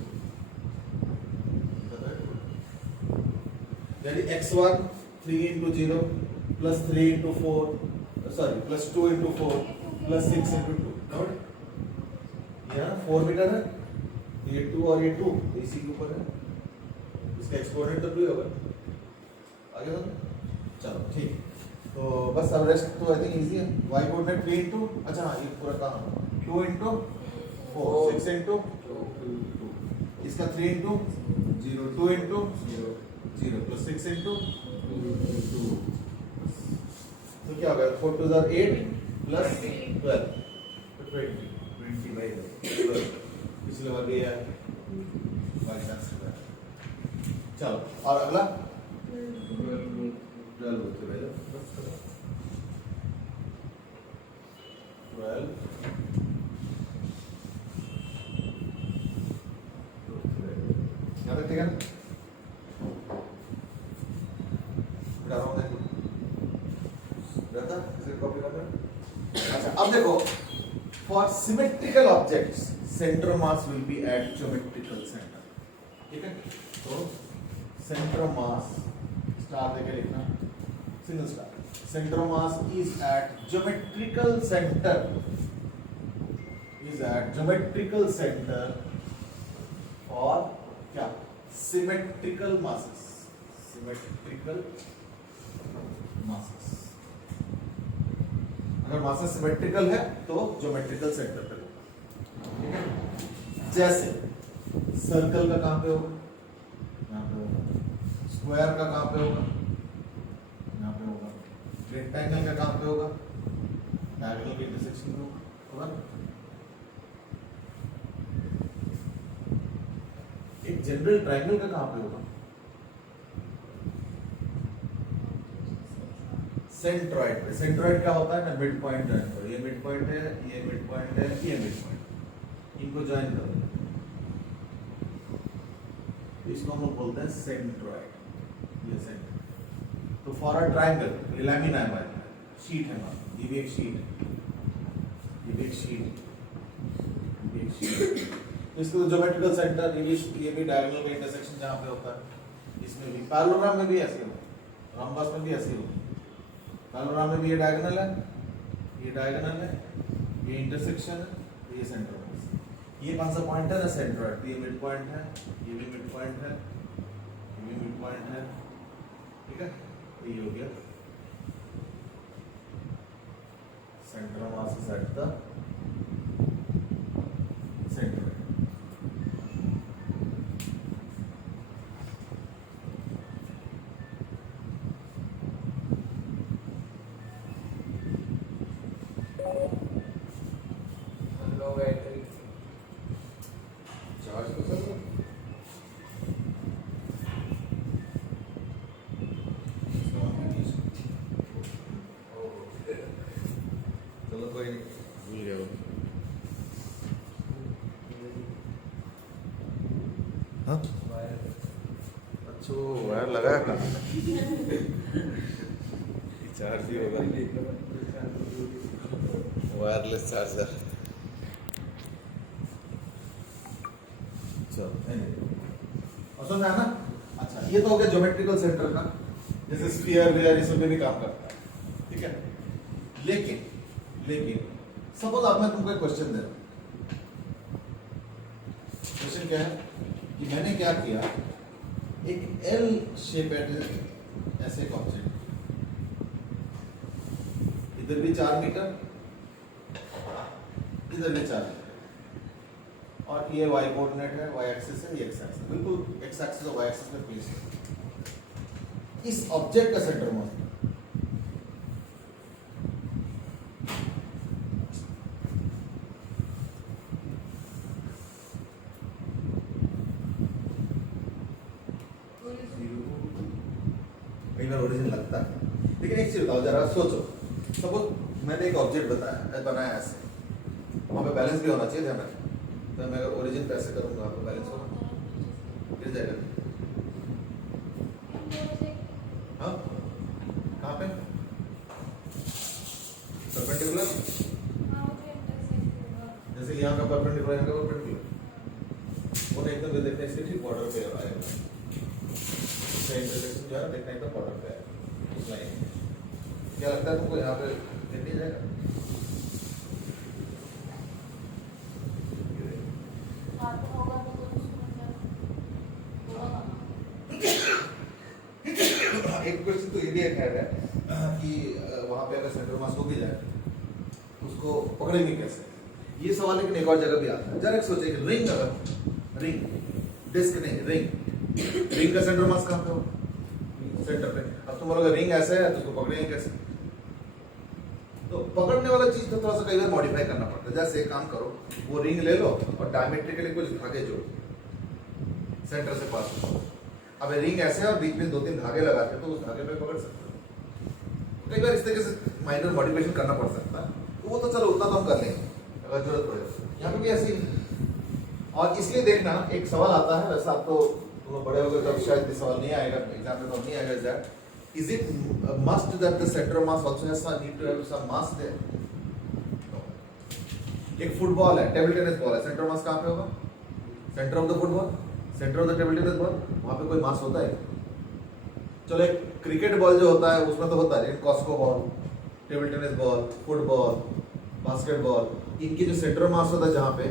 यानी x1 3 into 0 plus 3 into 4 sorry plus 2 into 4 plus 6 into 2 note यहाँ 4 मीटर है ये 2 और ये 2 इसी के ऊपर है इसका एक्सपोनेंट तो 2 होगा आगे तो चलो ठीक तो बस अब रेस्ट तो आई थिंक इजी है y कोऑर्डिनेट 3 इंटू अच्छा हाँ ये पूरा काम 2 इंटू 4 6 इंटू 2 इसका 3 इंटू 0 2 इंटू 0 प्लस 6 इंटू 2 तो क्या होगा 4 2 8 प्लस 12 तो 20 by 12 पिछले बार ये है बाई चांस चलो और अगला 12 होते हैं 12 याद रखिएगा ना बता रहा हूँ रहता इसे कॉपी करना अच्छा अब देखो for symmetrical objects center of mass will be at geometrical center ठीक है तो center of mass स्टार देके लिखना single star center of mass is at geometrical center for क्या symmetrical masses अगर मासेस सिमेट्रिकल है तो ज्योमेट्रिकल सेंटर पे ठीक है जैसे सर्कल का कहां पे होगा यहां पे होगा स्क्वायर का कहां पे होगा यहां पे होगा रेक्टेंगल का कहां पे होगा डायगोनल के इंटरसेक्शन पे होगा एक जनरल ट्रायंगल का कहां पे होगा सेंट्रॉइड पे सेंट्रॉइड क्या होता है ना मिड पॉइंट ज्वाइन करो ये मिड पॉइंट है ये मिड पॉइंट है ये मिड पॉइंट इनको ज्वाइन करो इसको हम लोग बोलते हैं सेंट्रॉइड ये सेंटर तो फॉर अ ट्रायंगल ये लैमिना है हमारे शीट है हमारी ये भी एक शीट है ये भी एक शीट ये भी एक शीट इसको ज्योमेट्रिकल सेंटर ये भी डायगोनल का इंटरसेक्शन जहां पे होता है इसमें भी पैरेललोग्राम में भी ऐसे होता है रोम्बस में भी ऐसे होता है पैरेललोग्राम में भी ये डायगोनल है ये इंटरसेक्शन है ये सेंटर है ये कौन सा पॉइंट है ना सेंट्रॉइड ये मिड पॉइंट है ये भी मिड पॉइंट है ये भी मिड पॉइंट है ठीक है ये हो गया centre of mass is at the centre charge को कर चलो कोई नहीं भूल गया हाँ अच्छा वायर लगाया था चार्ज ही होगा वायरलेस चार्जर चलो और समझ आया ना अच्छा ये तो हो गया ज्योमेट्रिकल सेंटर का जैसे स्फीयर वेयर इसमें भी काम करता है, ठीक है। लेकिन लेकिन सपोज आप, मैं तुमको एक क्वेश्चन दे रहा हूं। क्वेश्चन क्या है कि मैंने क्या किया, एक एल शेप ऐसे एक ऑब्जेक्ट, इधर भी 4 मीटर, इधर भी 4 मीटर, और ये y कोऑर्डिनेट है, y एक्सिस है, ये x एक्सिस, बिल्कुल x एक्सिस और y एक्सिस में प्लेस है। इस ऑब्जेक्ट का सेंटर मास कई बार ओरिजिन लगता है, लेकिन एक चीज बताओ जरा, सोचो सपोज मैंने एक ऑब्जेक्ट बनाया ऐसे, वहां पे बैलेंस भी होना चाहिए, ध्यान रखना। तो मैं अगर ओरिजिन पे ऐसे करूंगा तो बैलेंस होगा, गिर जाएगा। हाँ, कहाँ पे परपेंडिकुलर, जैसे यहाँ का परपेंडिकुलर, यहाँ का परपेंडिकुलर, वो एकदम जो देखते हैं इसके ठीक बॉर्डर पे आएगा, इसका इंटरसेक्शन जो है देखना एकदम बॉर्डर पे है उस लाइन। क्या लगता है तुमको यहाँ पे गिर नहीं जाएगा? एक क्वेश्चन तो ये भी एक है कि वहां पे अगर सेंटर मास हो भी जाए उसको पकड़ेंगे कैसे, ये सवाल लेकिन एक और जगह भी आता है। जरा एक सोचिए कि रिंग, अगर रिंग, डिस्क नहीं, रिंग का सेंटर मास कहाँ पे हो? सेंटर पे। अब तुम बोलोगे रिंग ऐसे है तो उसको पकड़ेंगे कैसे? तो पकड़ने वाला चीज तो थोड़ा सा कई बार मॉडिफाई करना पड़ता है। जैसे एक काम करो, वो रिंग ले लो और डायमेट्रिकली कुछ धागे जोड़, सेंटर से पास करो। अब रिंग ऐसे है और बीच में 2-3 धागे लगाते हैं तो उस धागे पे पकड़ सकते हो। कई बार इस तरीके से माइनर मॉडिफिकेशन करना पड़ सकता है, तो वो तो चलो उतना तो हम कर लेंगे अगर जरूरत पड़े। यहाँ पे भी ऐसे ही, और इसलिए देखना एक सवाल आता है, वैसे आप तो तुम बड़े हो गए तब शायद ये सवाल नहीं आएगा एग्जाम में, तो नहीं आएगा। That is it must that the centre mass also has need to have some mass there? एक फुटबॉल है, टेबल टेनिस बॉल है, सेंटर मास कहाँ पे होगा? Centre of the football, centre of the table tennis ball, वहां पे कोई मास होता है? चलो एक क्रिकेट बॉल जो होता है उसमें तो होता है, लेकिन Cosco ball, table tennis ball, football, basketball, इनकी जो सेंटर मास होता है जहाँ पे